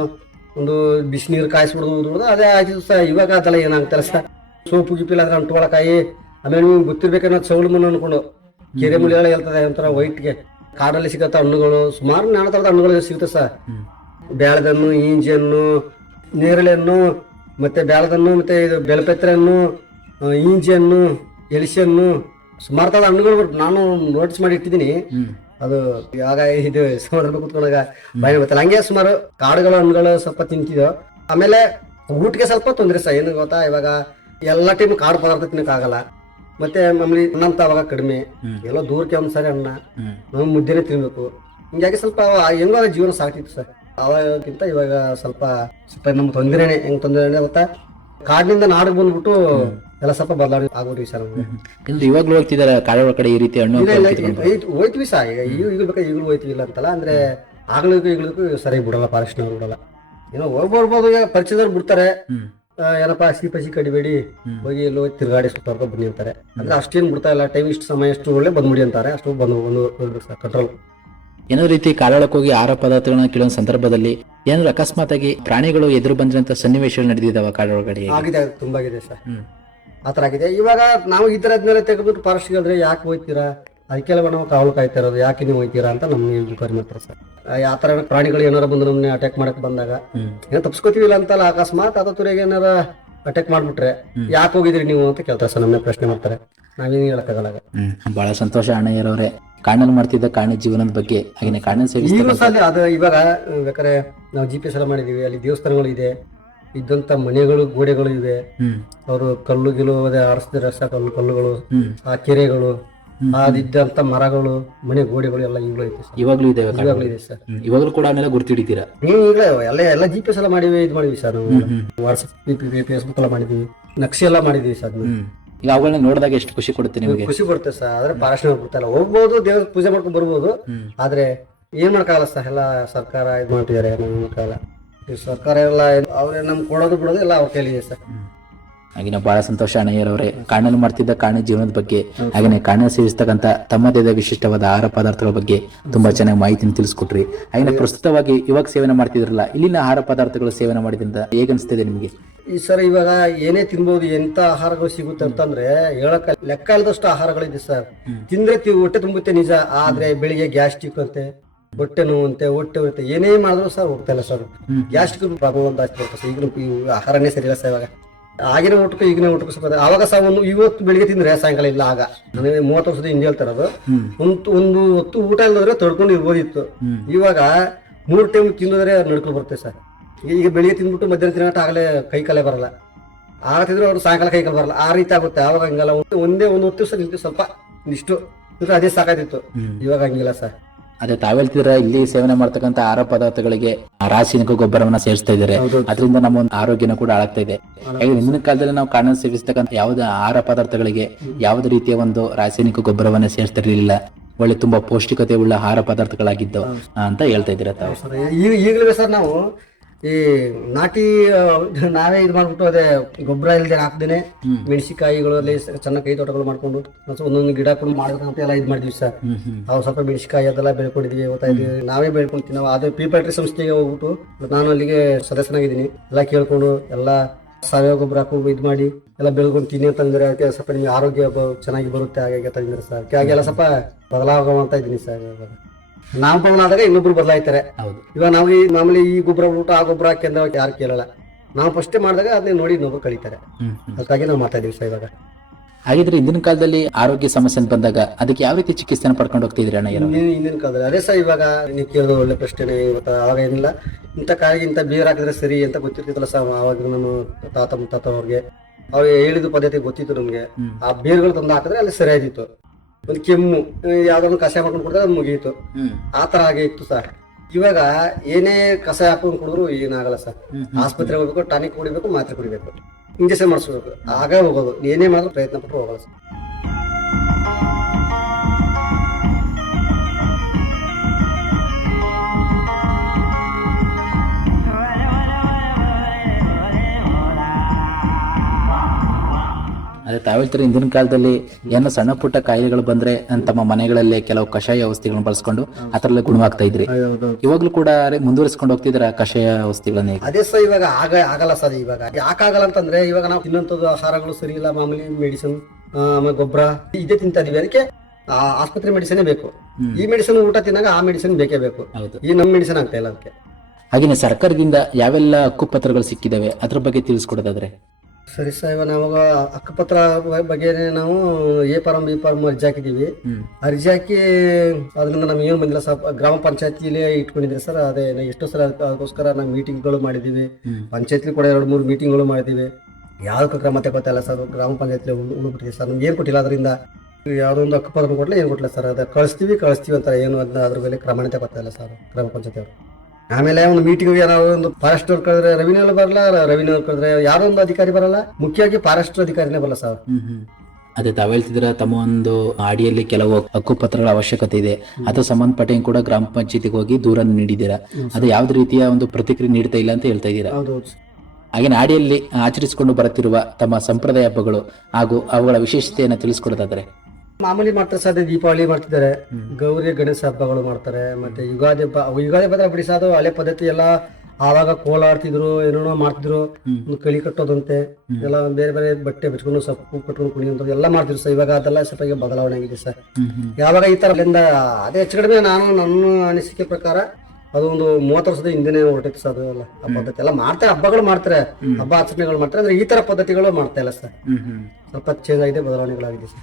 ಒಂದು ಬಿಸಿನೀರು ಕಾಯಿಸ್ಬಿಡೋದು ಅದೇ ಆಯ್ತು ಸರ್. ಇವಾಗ ಅದೆಲ್ಲ ಏನಾಗ್ತಾರೆ ಸರ್, ಸೋಪು ಗಿಪ್ಪಿಲ್ಲ ಅಂದ್ರೆ ಅಂಟ್ಕೊಳಕಾಯಿ. ಆಮೇಲೆ ನೀವು ಗೊತ್ತಿರ್ಬೇಕನ್ನೋ ಚೌಳು ಮಣ್ಣು ಅನ್ಕೊಂಡು ಕೆರೆ ಮುಳಿಗಳು ಹೇಳ್ತದೆ ಒಂಥರ ವೈಟ್ಗೆ. ಕಾಡಲ್ಲಿ ಸಿಗತ್ತ ಹಣ್ಣುಗಳು ಸುಮಾರು ನಾನಾ ಥರದ ಹಣ್ಣುಗಳು ಸಿಗುತ್ತೆ ಸರ್. ಬ್ಯಾಳದಣ್ಣು, ಈಂಜಿ ಹಣ್ಣು, ನೇರಳೆ ಹಣ್ಣು, ಮತ್ತೆ ಬ್ಯಾಳದಣ್ಣು, ಮತ್ತೆ ಇದು ಬೆಳಪೆತ್ರೆ ಹಣ್ಣು, ಈಂಜಿ ಹಣ್ಣು, ಎಳಿಸಿ ಹಣ್ಣು, ಸುಮಾರು ಥರದ ಹಣ್ಣುಗಳು ನಾನು ನೋಟಿಸ್ ಮಾಡಿ ಇಟ್ಟಿದ್ದೀನಿ. ಅದು ಇವಾಗ ಇದು ಸಮುದ್ರ ಕೂತ್ಕೊಂಡಾಗ ಭಯ ಗೊತ್ತಲ್ಲ. ಹಂಗೆ ಸುಮಾರು ಕಾಡುಗಳ ಹಣ್ಣುಗಳು ಸ್ವಲ್ಪ ತಿಂತಿದ್ದೋ. ಆಮೇಲೆ ಊಟಕ್ಕೆ ಸ್ವಲ್ಪ ತೊಂದರೆ ಸರ್. ಏನು ಗೊತ್ತಾ, ಇವಾಗ ಎಲ್ಲ ಟೈಮ್ ಕಾಡು ಪದಾರ್ಥ ತಿನ್ನಕ್ಕಾಗಲ್ಲ. ಮತ್ತೆ ಮಾಮೂಲಿ ಅನ್ನಂತ ಅವಾಗ ಕಡಿಮೆ, ಎಲ್ಲೋ ದೂರಕ್ಕೆ ಒಂದ್ಸರಿ ಅನ್ನ, ನಾವು ಮುದ್ದೆನೆ ತಿನ್ಬೇಕು. ಹಿಂಗಾಗಿ ಸ್ವಲ್ಪ ಹೆಂಗೋ ಜೀವನ ಸಾಕ್ತಿತ್ತು ಸರ್. ಅವಾಗಕ್ಕಿಂತ ಇವಾಗ ಸ್ವಲ್ಪ ನಮ್ಗೆ ತೊಂದರೆನೆ. ಹೆಂಗ್ ತೊಂದರೆ ಗೊತ್ತಾ, ಕಾಡಿನಿಂದ ನಾಡಿಗೆ ಬಂದ್ಬಿಟ್ಟು ಎಲ್ಲ ಸ್ವಲ್ಪ ಬದಲಾವಣೆ ಆಗ್ಬಿಟ್ವಿ ಸರ್ ನಮ್ಗೆ. ಇವಾಗ್ಲೂ ಹೋಗ್ತಿದಾರೆ ಕಾಡುಗಳ ಕಡೆ ಈ ರೀತಿ ಹಣ್ಣು ಹೋಯ್ತೀವಿ ಸರ್. ಈಗ ಬೇಕಾದ್ರೆ ಈಗಲೂ ಹೋಯ್ತೀವಿ ಇಲ್ಲ ಅಂತಲ್ಲ. ಅಂದ್ರೆ ಆಗ್ಲಿಕ್ಕೂ ಈಗ್ಲಿಕ್ಕೂ ಸರಿಯಾಗಿ ಬಿಡಲ್ಲ, ಫಾರೆಸ್ಟ್ನವ್ರು ಬಿಡಲ್ಲ. ಏನೋ ಹೋಗ್ಬರ್ಬೋದು, ಈಗ ಪರಿಚಯದವ್ರು ಬಿಡ್ತಾರೆ. ಏನಪ್ಪಾ ಹಸಿ ಕಡಿಬೇಡಿ, ಹೋಗಿ ಎಲ್ಲೋ ತಿರ್ಗಾಡಿ ಸುತ್ತಾಡ್ಕೊ ಬನ್ನಿ ಅಂತಾರೆ. ಅಂದ್ರೆ ಅಷ್ಟೇನು ಬಿಡ್ತಾ ಇಲ್ಲ. ಟೈಮ್ ಇಷ್ಟು ಸಮಯ ಎಷ್ಟು ಒಳ್ಳೆ ಬಂದ್ಬಿಡಿ ಅಂತಾರೆ, ಅಷ್ಟು ಬಂದು ಸರ್ ಕಂಟ್ರೋಲ್. ಏನೋ ರೀತಿ ಕಾಡೊಳಕ್ಕೆ ಹೋಗಿ ಆಹಾರ ಪದಾರ್ಥಗಳನ್ನ ಕೇಳೋ ಸಂದರ್ಭದಲ್ಲಿ ಏನಾದ್ರು ಅಕಸ್ಮಾತ್ ಆಗಿ ಪ್ರಾಣಿಗಳು ಎದುರು ಬಂದ್ರಂತ ಸನ್ನಿವೇಶಗಳು ನಡೆದಿದ್ದಾವ ಕಾಡೊಳಗಡೆ? ಆಗಿದೆ, ತುಂಬಾ ಆಗಿದೆ ಸರ್. ಆತರ ಆಗಿದೆ. ಇವಾಗ ನಾವು ಈ ತರದ್ನೆಲ್ಲ ತೆಗೆದ್ಬಿಟ್ಟು ಫಾರೆಸ್ಟ್ ಹೇಳಿದ್ರೆ ಯಾಕೆ ಹೋಯ್ತೀರಾ, ಅದಕ್ಕೆಲ್ಲ ನಾವು ಕಾವಲು ಕಾಯ್ತಾ ಇರೋದು, ಯಾಕೆ ನೀವು ಹೋಯ್ತೀರಾ ಅಂತ ನಮ್ಗೆ ಎನ್ಕ್ವೈರಿ ಮಾಡ್ತಾರೆ ಸರ್. ಆ ತರ ಪ್ರಾಣಿಗಳು ಏನಾರ ಬಂದು ನಮ್ಮನ್ನ ಅಟ್ಯಾಕ್ ಮಾಡಕ್ ಬಂದಾಗ ಏನೋ ತಪ್ಸ್ಕೊತೀವಿಲ್ಲ ಅಂತಲ್ಲ, ಅಕಸ್ಮಾತ್ ಅದ ತುರೆಗೆ ಏನಾರ ಅಟ್ಯಾಕ್ ಮಾಡ್ಬಿಟ್ರೆ ಯಾಕೆ ಹೋಗಿದ್ರಿ ನೀವು ಅಂತ ಕೇಳ್ತಾರೆ ಸರ್. ನಮ್ಮನ್ನ ಪ್ರಶ್ನೆ ಮಾಡ್ತಾರೆ, ನಾವೇನು ಹೇಳಕ್ಕಾಗಲ್ಲ. ಬಹಳ ಸಂತೋಷ ಅಣ್ಣಯ್ಯರವ್ರೆ, ಕಾಡಿನಲ್ಲಿ ಮಾಡ್ತಿದ್ದ ಕಾಡಿನ ಜೀವನದ ಬಗ್ಗೆ, ಹಾಗೆ ಕಾಡಿನ ಅದು ಇವಾಗ ಬೇಕಾದ್ರೆ ನಾವು GPS ಎಲ್ಲ ಮಾಡಿದೀವಿ. ಅಲ್ಲಿ ದೇವಸ್ಥಾನಗಳು ಇದೆ, ಇದ್ದಂತ ಮನೆಗಳು, ಗೋಡೆಗಳು ಇವೆ. ಅವರು ಕಲ್ಲು ಗಿಲು ಆರಿಸಿದ್ರೆ ಕಲ್ಲುಗಳು, ಆ ಕೆರೆಗಳು, ಅದಿದ್ದಂತ ಮರಗಳು, ಮನೆ ಗೋಡೆಗಳು ಎಲ್ಲ ಈಗಲೂ ಐತೆ ಸರ್. ಇವಾಗ್ಲೂ ಇದೆ ಸರ್. ಇವಾಗಲೂ ಕೂಡ ಅವನ್ನೆಲ್ಲ ಗುರ್ತಿಡಿತೀರಾ? ಈಗಲೇ ಎಲ್ಲ GPS ಎಲ್ಲ ಮಾಡಿವಿ, ಇದು ಮಾಡಿವಿ ಸರ್. ನಾವು ವಾಟ್ಸಪ್, ಫೇಸ್ಬುಕ್ ಎಲ್ಲ ಮಾಡಿದೀವಿ, ನಕ್ಷೆ ಎಲ್ಲ ಮಾಡಿದೀವಿ ಸರ್. ಈಗ ಅವುಗಳನ್ನ ನೋಡಿದಾಗ ಎಷ್ಟು ಖುಷಿ ಕೊಡುತ್ತೆ ನಿಮಗೆ? ಖುಷಿ ಬರುತ್ತೆ ಸರ್. ಆದ್ರೆ ಫಾರೆಸ್ಟ್ ಬಿಡ್ತಾಯಿಲ್ಲ. ಹೋಗ್ಬೋದು, ದೇವ್ರ ಪೂಜೆ ಮಾಡ್ಕೊಂಡು ಬರ್ಬೋದು. ಆದ್ರೆ ಏನ್ ಮಾಡಕ್ಕಾಗಲ್ಲ ಸರ್, ಎಲ್ಲ ಸರ್ಕಾರ ಇದು ಮಾಡ್ತಿದ್ದಾರೆ. ಮಾಡಕ್ಕಾಗಲ್ಲ. ಸರ್ಕಾರ ಎಲ್ಲ ಅವ್ರೆ ನಮ್ಗೆ ಕೊಡೋದು ಬಿಡೋದು ಎಲ್ಲ ಅವ್ರ ಕೈಲಿದೆ ಸರ್. ಹಾಗೆ ಬಹಳ ಸಂತೋಷ ಅಣ್ಣಯ್ಯರವ್ರೆ, ಕಾಡಿನಲ್ಲಿ ಮಾಡ್ತಿದ್ದ ಕಾಡಿನ ಜೀವನದ ಬಗ್ಗೆ, ಹಾಗೆ ಕಾಡಿನಲ್ಲಿ ಸೇವಿಸ್ತಕ್ಕಂಥ ತಮ್ಮದೇ ವಿಶಿಷ್ಟವಾದ ಆಹಾರ ಪದಾರ್ಥಗಳ ಬಗ್ಗೆ ತುಂಬಾ ಚೆನ್ನಾಗಿ ಮಾಹಿತಿನ ತಿಳಿಸ್ಕೊಟ್ರಿ. ಹಾಗೆ ಪ್ರಸ್ತುತವಾಗಿ ಇವಾಗ ಸೇವನೆ ಮಾಡ್ತಿದ್ರಲ್ಲ, ಇಲ್ಲಿನ ಆಹಾರ ಪದಾರ್ಥಗಳು ಸೇವನೆ ಮಾಡಿದ್ರಿಂದ ಹೇಗನ್ಸ್ತಿದೆ ನಿಮಗೆ? ಈ ಸರ್ ಇವಾಗ ಏನೇ ತಿನ್ಬಹುದು, ಎಂತ ಆಹಾರಗಳು ಸಿಗುತ್ತೆ ಅಂತಂದ್ರೆ ಹೇಳಕ್ ಲೆಕ್ಕ ಇಲ್ಲದಷ್ಟು ಆಹಾರಗಳಿದೆ ಸರ್. ತಿಂದ್ರೆ ಹೊಟ್ಟೆ ತುಂಬುತ್ತೆ ನಿಜ, ಆದ್ರೆ ಬೆಳಿಗ್ಗೆ ಗ್ಯಾಸ್ಟ್ರಿಕ್ ಅಂತೆ, ಹೊಟ್ಟೆ ನೋವಂತೆ, ಹೊಟ್ಟೆ ಹೋಗುತ್ತೆ, ಏನೇ ಮಾಡಿದ್ರು ಸರ್ ಹೋಗ್ತಾ ಇಲ್ಲ ಸರ್. ಗ್ಯಾಸ್ಟ್ರಿಕ್ ಪ್ರಾಬ್ಲಮ್ ಅಂತ ಜಾಸ್ತಿ ಬರುತ್ತೆ ಸರ್. ಈಗಿನ ಆಹಾರನೇ ಸರಿ ಇಲ್ಲ ಸರ್. ಇವಾಗ ಆಗಿನ ಊಟಕ್ಕೂ ಈಗಿನ ಊಟಕ್ಕೂ ಸ್ವಲ್ಪ ಅವಾಗ ಸಹ ಇವತ್ತು ಬೆಳಿಗ್ಗೆ ತಿಂದ್ರೆ ಸಾಯಂಕಾಲ ಇಲ್ಲ. ಆಗ ನನಗೆ 30 ವರ್ಷದ ಹಿಂದೆ ಹೇಳ್ತಾ ಇರೋದು, ಒಂದು ಹೊತ್ತು ಊಟ ಇಲ್ಲದ್ರೆ ತೊಡ್ಕೊಂಡು ಇರ್ಬೋದಿತ್ತು. ಇವಾಗ 3 ಟೈಮ್ ತಿಂದ್ರೆ ನಡ್ಕೊಂಡು ಬರುತ್ತೆ ಸರ್. ಈಗ ಬೆಳಿಗ್ಗೆ ತಿಂದ್ಬಿಟ್ಟು ಮಧ್ಯಾಹ್ನ ತಿನ್ನೋಟ ಆಗಲೇ ಕೈ ಕಾಲೇ ಬರಲ್ಲ. ಆಗತ್ತಿದ್ರು ಅವ್ರು ಸಾಯಂಕಾಲ ಕೈ ಕಾಲ ಬರಲ್ಲ, ಆ ರೀತಿ ಆಗುತ್ತೆ. ಆವಾಗ ಹಂಗಲ್ಲ, ಒಂದು ಹೊತ್ತು ಸರ್ ನಿಂತು ಸ್ವಲ್ಪ ಇಷ್ಟು ಅದೇ ಸಾಕಾಯ್ತಿತ್ತು. ಇವಾಗ ಹಂಗಿಲ್ಲ ಸರ್. ಅದೇ ತಾವ್ ಹೇಳ್ತಿದ್ರೆ ಇಲ್ಲಿ ಸೇವನೆ ಮಾಡ್ತಕ್ಕಂಥ ಆಹಾರ ಪದಾರ್ಥಗಳಿಗೆ ರಾಸಾಯನಿಕ ಗೊಬ್ಬರವನ್ನ ಸೇರಿಸ್ತಾ ಇದ್ದಾರೆ, ಅದರಿಂದ ನಮ್ಮ ಒಂದು ಆರೋಗ್ಯನ ಕೂಡ ಹಾಳಾಗ್ತಾ ಇದೆ. ಹಾಗೆ ಹಿಂದಿನ ಕಾಲದಲ್ಲಿ ನಾವು ಕಾಡಿನಲ್ಲಿ ಸೇವಿಸ್ತಕ್ಕಂಥ ಯಾವುದೇ ಆಹಾರ ಪದಾರ್ಥಗಳಿಗೆ ಯಾವುದೇ ರೀತಿಯ ಒಂದು ರಾಸಾಯನಿಕ ಗೊಬ್ಬರವನ್ನ ಸೇರಿಸ್ತಿರ್ಲಿಲ್ಲ, ಒಳ್ಳೆ ತುಂಬಾ ಪೌಷ್ಟಿಕತೆ ಉಳ್ಳ ಆಹಾರ ಪದಾರ್ಥಗಳಾಗಿದ್ದವು ಅಂತ ಹೇಳ್ತಾ ಇದ್ದೀರಾ ತಾವು? ಈಗಲೂ ಸರ್ ನಾವು ಈ ನಾಟಿ ನಾವೇ ಇದು ಮಾಡ್ಬಿಟ್ಟು ಅದೇ ಗೊಬ್ಬರ ಇಲ್ಲದೆ ಹಾಕ್ದೇನೆ ಮೆಣಸಿಕಾಯಿಗಳಲ್ಲಿ ಚೆನ್ನಾಗಿ ಕೈ ತೋಟಗಳು ಮಾಡ್ಕೊಂಡು ಒಂದೊಂದು ಗಿಡ ಕೊಂಡು ಮಾಡ್ಬೇಕಂತ ಎಲ್ಲ ಇದು ಮಾಡಿದ್ವಿ ಸರ್. ನಾವು ಸ್ವಲ್ಪ ಮೆಣಸಿಕಾಯಿ ಅದೆಲ್ಲ ಬೆಳ್ಕೊಂಡಿದ್ವಿ, ಓದ್ತಾ ಇದ್ವಿ, ನಾವೇ ಬೆಳ್ಕೊಂತೀವಿ. ನಾವು ಅದು ಪ್ರಿಪ್ಯಾಟ್ರಿ ಸಂಸ್ಥೆಗೆ ಹೋಗ್ಬಿಟ್ಟು ನಾನು ಅಲ್ಲಿಗೆ ಸದಸ್ಯನಾಗಿದ್ದೀನಿ. ಎಲ್ಲ ಕೇಳ್ಕೊಂಡು ಎಲ್ಲ ಸಾವಯವ ಗೊಬ್ಬರ ಹಾಕೊಂಡು ಇದು ಮಾಡಿ ಎಲ್ಲ ಬೆಳ್ಕೊಂಡು ತಿನ್ನಿ ಅಂತಂದ್ರೆ ಅದಕ್ಕೆ ಸ್ವಲ್ಪ ನಿಮ್ಗೆ ಆರೋಗ್ಯ ಚೆನ್ನಾಗಿ ಬರುತ್ತೆ ಹಾಗೆ ತಂದಿದ್ದಾರೆ ಸರ್. ಹಾಗೆಲ್ಲ ಸ್ವಲ್ಪ ಬದಲಾಗುವಂತ ಇದ್ದೀನಿ ಸರ್. ನಾವು ಬದಲಾದಾಗ ಇನ್ನೊಬ್ರು ಬದಲಾಯ್ತಾರೆ. ಇವಾಗ ನಾವು ಈ ಮಾಮೂಲಿ ಈ ಗೊಬ್ಬರ ಊಟ ಆ ಗೊಬ್ಬರ ಹಾಕಿ ಯಾರು ಕೇಳಲ್ಲ. ನಾವು ಫಸ್ಟೇ ಮಾಡಿದಾಗ ಅದನ್ನ ನೋಡಿ ಇನ್ನೊಬ್ರು ಕಳೀತಾರೆ. ಅದಕ್ಕಾಗಿ ನಾವು ಮಾಡ್ತಾ ಇದೀವಿ ಸರ್ ಇವಾಗ. ಹಾಗಿದ್ರೆ ಇಂದಿನ ಕಾಲದಲ್ಲಿ ಆರೋಗ್ಯ ಸಮಸ್ಯೆ ಬಂದಾಗ ಅದಕ್ಕೆ ಯಾವ ರೀತಿ ಚಿಕಿತ್ಸೆನ ಪಡ್ಕೊಂಡು ಹೋಗ್ತಿದ್ರಿ ಅಣ್ಣ? ಹಿಂದಿನ ಕಾಲದಲ್ಲಿ ಅದೇ ಸರ್. ಇವಾಗ ನೀವು ಕೇಳೋದು ಒಳ್ಳೆ ಪ್ರಶ್ನೆ. ಅವಾಗ ಏನಿಲ್ಲ, ಇಂಥ ಕಾಯಿಗೆ ಇಂಥ ಬೇರ್ ಹಾಕಿದ್ರೆ ಸರಿ ಅಂತ ಗೊತ್ತಿರ್ತಿತ್ತಲ್ಲ ಸರ್. ಅವಾಗ ನಮ್ಮ ತಾತ ಮುತ್ತಾತ ಅವ್ರಿಗೆ ಅವ್ರು ಹೇಳಿದ ಪದ್ಧತಿ ಗೊತ್ತಿತ್ತು ನಮ್ಗೆ. ಆ ಬೇರ್ಗಳು ತಂದು ಹಾಕಿದ್ರೆ ಅಲ್ಲಿ ಸರಿ ಆಯ್ತಿತ್ತು. ಒಂದು ಕೆಮ್ಮು ಯಾವ್ದೊಂದು ಕಷಾಯ ಮಾಡ್ಕೊಂಡು ಕೊಡಿದ್ರೆ ಅದು ಮುಗಿಯಿತು. ಆ ತರ ಹಾಗೆ ಇತ್ತು ಸರ್. ಇವಾಗ ಏನೇ ಕಷಾಯ ಹಾಕೊಂಡು ಕುಡಿದ್ರು ಏನಾಗಲ್ಲ ಸರ್. ಆಸ್ಪತ್ರೆಗೆ ಹೋಗ್ಬೇಕು, ಟಾನಿಕ್ ಕುಡಿಬೇಕು, ಮಾತ್ರೆ ಕುಡಿಬೇಕು, ಇಂಜೆಕ್ಷನ್ ಮಾಡಿಸ್ಬೇಕು, ಆಗ ಹೋಗೋದು. ಏನೇ ಮಾಡಿದ್ರು ಪ್ರಯತ್ನ ಪಟ್ಟರು ಹೋಗಲ್ಲ ಸರ್. ಅದೇ ತಾವ್ ಹೇಳ್ತಾರೆ ಇಂದಿನ ಕಾಲದಲ್ಲಿ ಏನೋ ಸಣ್ಣ ಪುಟ್ಟ ಕಾಯಿಲೆಗಳು ಬಂದ್ರೆ ತಮ್ಮ ಮನೆಗಳಲ್ಲಿ ಕೆಲವು ಕಷಾಯ ಔಷಧಿಗಳನ್ನ ಬಳಸ್ಕೊಂಡು ಅದರಲ್ಲೇ ಗುಣವಾಗ್ತಾ ಇದ್ರಿ. ಇವಾಗ್ಲೂ ಕೂಡ ಮುಂದುವರಿಸ್ಕೊಂಡು ಹೋಗ್ತಿದ್ರ ಕಷಾಯ ಔಷಧಿಗಳನ್ನ? ಅದೇ ಸರ್. ಇವಾಗ ಆಗಲ್ಲ ಸರ್. ಇವಾಗ ಯಾಕಾಗಲ್ಲ ಅಂತಂದ್ರೆ ಇವಾಗ ನಾವು ತಿನ್ನೋಂಥದ್ದು ಆಹಾರಗಳು ಸರಿ ಇಲ್ಲ. ಮಾಮೂಲಿ ಮೆಡಿಸಿನ್ ಆಮೇಲೆ ಗೊಬ್ಬರ ಇದೇ ತಿಂತಾ ಇದೀವಿ. ಅದಕ್ಕೆ ಆಸ್ಪತ್ರೆ ಮೆಡಿಸಿನ್ ಬೇಕು. ಈ ಮೆಡಿಸಿನ್ ಊಟ ತಿನ್ನಾಗ ಆ ಮೆಡಿಸಿನ್ ಬೇಕೇ ಬೇಕು. ಈ ನಮ್ ಮೆಡಿಸಿನ್ ಆಗ್ತಾ ಇಲ್ಲ ಅದಕ್ಕೆ. ಹಾಗೇನೆ ಸರ್ಕಾರದಿಂದ ಯಾವೆಲ್ಲ ಹಕ್ಕುಪತ್ರಗಳು ಸಿಕ್ಕಿದಾವೆ ಅದ್ರ ಬಗ್ಗೆ ತಿಳಿಸ್ಕೊಡೋದಾದ್ರೆ? ಸರಿ ಸರ್. ಇವಾಗ ನಾವಾಗ ಹಕ್ಕುಪತ್ರ ಬಗ್ಗೆ ನಾವು ಎ ಫಾರಂ ಬಿ ಫಾರಂ ಅರ್ಜಿ ಹಾಕಿದೀವಿ. ಅರ್ಜಿ ಹಾಕಿ ಅದರಿಂದ ನಮ್ಗೆ ಏನು ಬಂದಿಲ್ಲ ಸರ್. ಗ್ರಾಮ ಪಂಚಾಯತಿಲಿ ಇಟ್ಕೊಂಡಿದ್ದೀವಿ ಸರ್. ಅದೇ ಎಷ್ಟೋ ಸಲ ಅದಕ್ಕೋಸ್ಕರ ನಾವು ಮೀಟಿಂಗ್ಗಳು ಮಾಡಿದೀವಿ. ಪಂಚಾಯತ್ಲಿ ಕೂಡ 2-3 ಮೀಟಿಂಗ್ಗಳು ಮಾಡಿದೀವಿ. ಯಾವ್ದಕ್ಕೂ ಕ್ರಮ ತಗೋತಾ ಇಲ್ಲ ಸರ್. ಗ್ರಾಮ ಪಂಚಾಯತ್ಲಿ ಉಳ್ಬಿಟ್ಟಿದೆ ಸರ್. ನಮ್ಗೆ ಏನು ಕೊಟ್ಟಿಲ್ಲ. ಅದರಿಂದ ಯಾವ್ದೊಂದು ಹಕ್ಕುಪತ್ರ ಕೊಡ್ಲಿ ಏನು ಕೊಟ್ಟಿಲ್ಲ ಸರ್. ಅದ ಕಳಿಸ್ತೀವಿ ಅಂತ ಏನು ಅದನ್ನ ಅದ್ರ ಮೇಲೆ ಕ್ರಮಣೆ ತಗೋತಾ ಇಲ್ಲ ಸರ್ ಗ್ರಾಮ ಪಂಚಾಯತ್ ಅವರು. ಆಮೇಲೆ ಒಂದು ಮೀಟಿಂಗ್ ನಾವು ಒಂದು ಫಾರೆಸ್ಟ್ ಅವ್ರು ಕಳೆದ್ರೆ ರೆವಿನ್ಯೂ ಬರಲ್ಲ, ರೆವಿನ್ಯೂ ಕಳೆದ್ರೆ ಯಾರೋ ಒಂದು ಅಧಿಕಾರಿ ಬರಲ್ಲ. ಮುಖ್ಯವಾಗಿ ಫಾರೆಸ್ಟ್ ಅಧಿಕಾರಿನೇ ಬರಲ್ಲ ಸರ್. ಅದೇ ತಾವ್ ಹೇಳ್ತಿದ್ರ ತಮ್ಮ ಒಂದು ಆಡಿಯಲ್ಲಿ ಕೆಲವು ಹಕ್ಕುಪತ್ರಗಳ ಅವಶ್ಯಕತೆ ಇದೆ, ಅದು ಸಂಬಂಧಪಟ್ಟ ಕೂಡ ಗ್ರಾಮ ಪಂಚಾಯತಿಗೆ ಹೋಗಿ ದೂರ ನೀಡಿದ್ದೀರಾ. ಅದು ಯಾವ್ದು ರೀತಿಯ ಒಂದು ಪ್ರತಿಕ್ರಿಯೆ ನೀಡ್ತಾ ಇಲ್ಲ ಅಂತ ಹೇಳ್ತಾ ಇದ್ದೀರಾ. ಹಾಗೆ ಆಡಿಯಲ್ಲಿ ಆಚರಿಸಿಕೊಂಡು ಬರುತ್ತಿರುವ ತಮ್ಮ ಸಂಪ್ರದಾಯ ಹಬ್ಬಗಳು ಹಾಗೂ ಅವುಗಳ ವಿಶೇಷತೆಯನ್ನು ತಿಳಿಸ್ಕೊಡೋದಾದ್ರೆ? ಮಾಮೂಲಿ ಮಾಡ್ತಾರೆ ಸರ್. ದೀಪಾವಳಿ ಮಾಡ್ತಿದ್ದಾರೆ, ಗೌರಿ ಗಣೇಶ ಹಬ್ಬಗಳು ಮಾಡ್ತಾರೆ, ಮತ್ತೆ ಯುಗಾದಿ ಹಬ್ಬ ಬಿಡಿ ಸರ್. ಅದು ಹಳೆ ಪದ್ಧತಿ ಎಲ್ಲ. ಆವಾಗ ಕೋಲಾಡ್ತಿದ್ರು, ಏನೇನೋ ಮಾಡ್ತಿದ್ರು. ಕಳಿ ಕಟ್ಟೋದಂತೆ ಎಲ್ಲ ಬೇರೆ ಬೇರೆ ಬಟ್ಟೆ ಬಿಚ್ಕೊಂಡು ಸೊಪ್ಪು ಕಟ್ಕೊಂಡು ಕುಣಿಯೋದು ಎಲ್ಲ ಮಾಡ್ತಿದ್ರು ಸರ್. ಇವಾಗ ಅದೆಲ್ಲ ಸ್ವಲ್ಪ ಬದಲಾವಣೆ ಆಗಿದೆ ಸರ್. ಯಾವಾಗ ಈ ತರ ಅದೇ ಹೆಚ್ಚು ಕಡಿಮೆ ನನ್ನ ಅನಿಸಿಕೆ ಪ್ರಕಾರ ಅದು ಒಂದು 30 ವರ್ಷದ ಹಿಂದೆನೆ ಹೊರಟೈತೆ ಸರ್. ಅದು ಎಲ್ಲ ಆ ಪದ್ಧತಿ ಎಲ್ಲ ಮಾಡ್ತಾರೆ. ಹಬ್ಬಗಳು ಮಾಡ್ತಾರೆ, ಹಬ್ಬ ಆಚರಣೆಗಳು ಮಾಡ್ತಾರೆ. ಅಂದ್ರೆ ಈ ತರ ಪದ್ಧತಿಗಳು ಮಾಡ್ತಾ ಇಲ್ಲ ಸರ್. ಸ್ವಲ್ಪ ಚೇಂಜ್ ಆಗಿದೆ, ಬದಲಾವಣೆಗಳಾಗಿದೆ ಸರ್.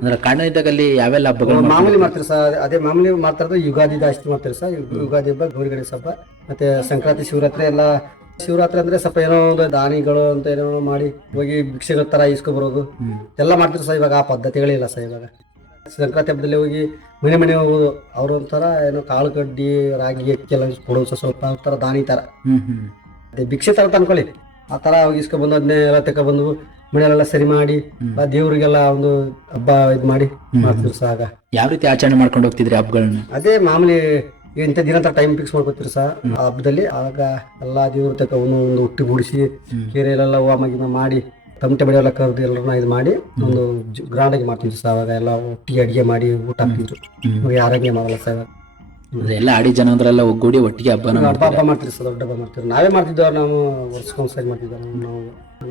ಅಂದ್ರೆ ಕಾರಣದಲ್ಲಿ ಯಾವೆಲ್ಲ ಹಬ್ಬಗಳು ಮಾಮೂಲಿ ಮಾಡ್ತಾರೆ ಸರ್. ಅದೇ ಮಾಮೂಲಿ ಮಾಡ್ತಾರೆ. ಯುಗಾದಿ ಜಾಸ್ತಿ ಮಾಡ್ತಾರೆ ಸರ್. ಯುಗಾದಿ ಹಬ್ಬ, ಗೌರಿ ಗಣೇಶ ಹಬ್ಬ, ಮತ್ತೆ ಸಂಕ್ರಾಂತಿ, ಶಿವರಾತ್ರಿ ಎಲ್ಲ. ಶಿವರಾತ್ರಿ ಅಂದ್ರೆ ಸ್ವಲ್ಪ ಏನೋ ಒಂದು ದಾನಿಗಳು ಅಂತ ಏನೋ ಮಾಡಿ ಹೋಗಿ ಭಿಕ್ಷೆಗಳ ತರ ಇಸ್ಕೊ ಬರೋದು ಎಲ್ಲ ಮಾಡ್ತಾರೆ ಸರ್. ಇವಾಗ ಆ ಪದ್ಧತಿಗಳಿಲ್ಲ ಸರ್. ಇವಾಗ ಸಂಕ್ರಾಂತಿ ಹಬ್ಬದಲ್ಲಿ ಹೋಗಿ ಮನೆ ಹೋಗೋದು. ಅವ್ರ ಒಂಥರ ಏನೋ ಕಾಳು ಕಡ್ಡಿ, ರಾಗಿ, ಅಕ್ಕಿಯೆಲ್ಲ ಕೊಡೋದು ಸ್ವಲ್ಪ ತರ ದಾನಿ ತರ. ಅದೇ ಭಿಕ್ಷೆ ತರ ಅನ್ಕೊಳ್ಳಿ. ಆ ತರ ಇಸ್ಕೊ ಬಂದು ಅದನ್ನೇ ಎಲ್ಲ ತಗೊಬಂದು ಮನೆಯಲ್ಲೆಲ್ಲ ಸರಿ ಮಾಡಿ ದೇವ್ರಿಗೆಲ್ಲ ಒಂದು ಹಬ್ಬ ಇದ್ ಮಾಡಿ ಮಾಡ್ತೀವಿ ಸರ್. ಆಗ ಯಾವ ರೀತಿ ಆಚರಣೆ ಮಾಡ್ಕೊಂಡು ಹೋಗ್ತಿದ್ರಿ ಹಬ್ಬಗಳನ್ನ? ಅದೇ ಮಾಮೂಲಿ ಇಂಥ ದಿನ ಅಂತ ಟೈಮ್ ಫಿಕ್ಸ್ ಮಾಡ್ಕೊತೀರಿ ಸರ್. ಆ ಹಬ್ಬದಲ್ಲಿ ಆಗ ಎಲ್ಲಾ ದೇವ್ರ ತಕ ಒಂದು ಹುಟ್ಟಿ ಗುಡಿಸಿ ಕೆರೆಯಲ್ಲೆಲ್ಲ ಹೂವ ಮಗಿನ ಮಾಡಿ ತಮಟೆ ಬಡಿ ಎಲ್ಲ ಕರೆದು ಎಲ್ಲರನ್ನ ಇದು ಮಾಡಿ ಒಂದು ಗ್ರಾಂಡ್ ಆಗಿ ಮಾಡ್ತಿದ್ವಿ ಸರ್. ಅವಾಗ ಎಲ್ಲ ಒಟ್ಟಿಗೆ ಅಡಿಗೆ ಮಾಡಿ ಊಟ ಹಾಕ್ತಿದ್ರು. ಆರೋಗ್ಯ ಮಾಡಲ್ಲ ಸರ್. ಎಲ್ಲ ಆಡಿ ಜನ ಒಗ್ಗೂಡಿ ಒಟ್ಟಿಗೆ ಹಬ್ಬ ಮಾಡ್ತೀವಿ ಸರ್. ದೊಡ್ಡ ಹಬ್ಬ ಮಾಡ್ತೀವಿ. ನಾವೇ ಮಾಡ್ತಿದ್ದೋ. ನಾವು ವರ್ಷಕ್ಕೊಂದ್ಸರಿ ಮಾಡ್ತಿದ್ದೋ.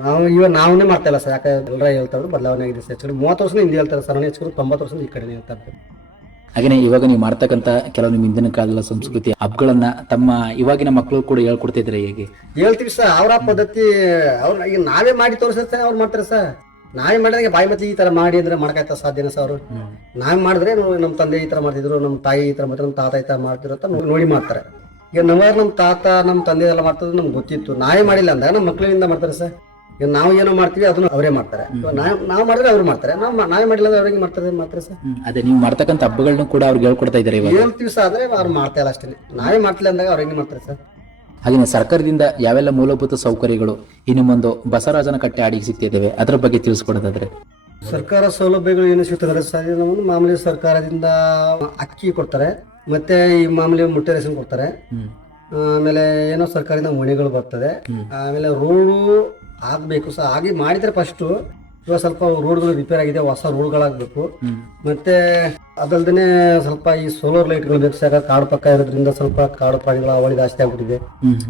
ನಾವು ಇವಾಗ ನಾವೇ ಮಾಡ್ತಾ ಇಲ್ಲ ಸರ್. ಯಾಕೆ ಎಲ್ಲರ ಹೇಳ್ತಾ ಇದ್ರು ಬದಲಾವಣೆ ಆಗಿದೆ ಸರ್. 30 ವರ್ಷದಿಂದ ಹಿಂದೆ ಹೇಳ್ತಾರೆ ಸರ್. 90 ವರ್ಷದಿಂದ ಈ ಕಡೆ ಹೇಳ್ತಾ ಇರ್ತಾರೆ. ಹಾಗೇನೆ ಇವಾಗ ನೀವು ಮಾಡ್ತಕ್ಕಂಥ ಕೆಲವು ನಿಮ್ಮ ಹಿಂದಿನ ಕಾಲದ ಸಂಸ್ಕೃತಿ ಹಬ್ಬಗಳನ್ನ ತಮ್ಮ ಇವಾಗಿನ ಮಕ್ಕಳು ಕೂಡ ಹೇಳ್ಕೊಡ್ತಿದ್ರೆ ಹೇಗೆ? ಹೇಳ್ತೀವಿ ಸರ್. ಅವರ ಪದ್ಧತಿ ಅವ್ರು ಈಗ ನಾವೇ ಮಾಡಿ ತೋರಿಸ್ತಾರೆ. ಅವ್ರು ಮಾಡ್ತಾರೆ ಸರ್. ನಾವೇ ಮಾಡಿದ್ರೆ ಬಾಯಿ ಮತ್ತೆ ಈ ತರ ಮಾಡಿ ಅಂದ್ರೆ ಮಾಡಕಾಯ್ತ ಸಾಧ್ಯನ ಸರ್. ಅವರು ನಾವೇ ಮಾಡಿದ್ರೆ ನಮ್ಮ ತಂದೆ ಈ ತರ ಮಾಡ್ತಿದ್ರು, ನಮ್ಮ ತಾಯಿ ಈ ತರ ಮಾಡ್ತಾರೆ, ನಮ್ಮ ತಾತ ಈ ತರ ಮಾಡ್ತಿದ್ರು ಅಂತ ನೋಡಿ ಮಾಡ್ತಾರೆ. ಈಗ ನಮ್ಮ ತಾತ ನಮ್ಮ ತಂದೆ ಎಲ್ಲ ಮಾಡ್ತಿದ್ರು ನಮ್ಗೆ ಗೊತ್ತಿತ್ತು. ನಾವೇ ಮಾಡಿಲ್ಲ ಅಂದಾಗ ನಮ್ಮ ಮಕ್ಕಳಿಂದ ಮಾಡ್ತಾರೆ ಸರ್. ಈಗ ನಾವು ಏನೋ ಮಾಡ್ತೀವಿ ಅದನ್ನು ಅವರೇ ಮಾಡ್ತಾರೆ. ನಾವು ಮಾಡಿದ್ರೆ ಅವ್ರು ಮಾಡ್ತಾರೆ. ನಾವೇ ಮಾಡಿಲ್ಲ ಅಂದ್ರೆ ಅವ್ರಿಗೆ ಮಾಡ್ತಾರೆ ಸರ್. ಅದೇ ನೀವು ಮಾಡ್ತಕ್ಕಂಥ ಹಬ್ಬಗಳನ್ನ ಕೂಡ ಅವ್ರಿಗೆ ಹೇಳ್ಕೊಡ್ತಾ ಇದ್ದಾರೆ. ಹೇಳ್ತೀವಿ ಸರ್. ಆದ್ರೆ ಅವ್ರು ಮಾಡ್ತಾ ಇಲ್ಲ ಅಷ್ಟೇ. ನಾವೇ ಮಾಡ್ತಿಲ್ಲ ಅಂದಾಗ ಅವ್ರು ಹೆಂಗೆ ಮಾಡ್ತಾರೆ ಸರ್. ಹಾಗೆ ಸರ್ಕಾರದಿಂದ ಯಾವೆಲ್ಲ ಮೂಲಭೂತ ಸೌಕರ್ಯಗಳು ಇನ್ನು ಮುಂದೆ ಬಸವರಾಜನ ಕಟ್ಟೆ ಆಡಿಗೆ ಸಿಗ್ತಿದ್ದೇವೆ ಅದ್ರ ಬಗ್ಗೆ ತಿಳಿಸ್ಕೊಡೋದಾದ್ರೆ? ಸರ್ಕಾರ ಸೌಲಭ್ಯಗಳು ಏನು ಸಿಗ್ತದೆ ಸರ್? ಮಾಮೂಲಿ ಸರ್ಕಾರದಿಂದ ಅಕ್ಕಿ ಕೊಡ್ತಾರೆ, ಮತ್ತೆ ಈ ಮಾಮೂಲಿ ಮುಟ್ಟೆ ರೇಷನ್ ಕೊಡ್ತಾರೆ. ಆಮೇಲೆ ಏನೋ ಸರ್ಕಾರದಿಂದ ಮನೆಗಳು ಬರ್ತದೆ. ಆಮೇಲೆ ರೋಡು ಆಗ್ಬೇಕು ಸಹ, ಆಗಿ ಮಾಡಿದ್ರೆ ಫಸ್ಟು. ಇವಾಗ ಸ್ವಲ್ಪ ರೋಡ್ಗಳು ರಿಪೇರ್ ಆಗಿದೆ, ಹೊಸ ರೋಡ್ಗಳಾಗಬೇಕು. ಮತ್ತೆ ಅದಲ್ದೇ ಸ್ವಲ್ಪ ಈ ಸೋಲಾರ್ ಲೈಟ್ಗಳು ಬೇಕು ಸರ್. ಕಾಡು ಪಕ್ಕ ಇರೋದ್ರಿಂದ ಸ್ವಲ್ಪ ಕಾಡು ಪ್ರಾಣಿಗಳ ಅವಳಿ ಜಾಸ್ತಿ ಆಗ್ಬಿಟ್ಟಿದೆ.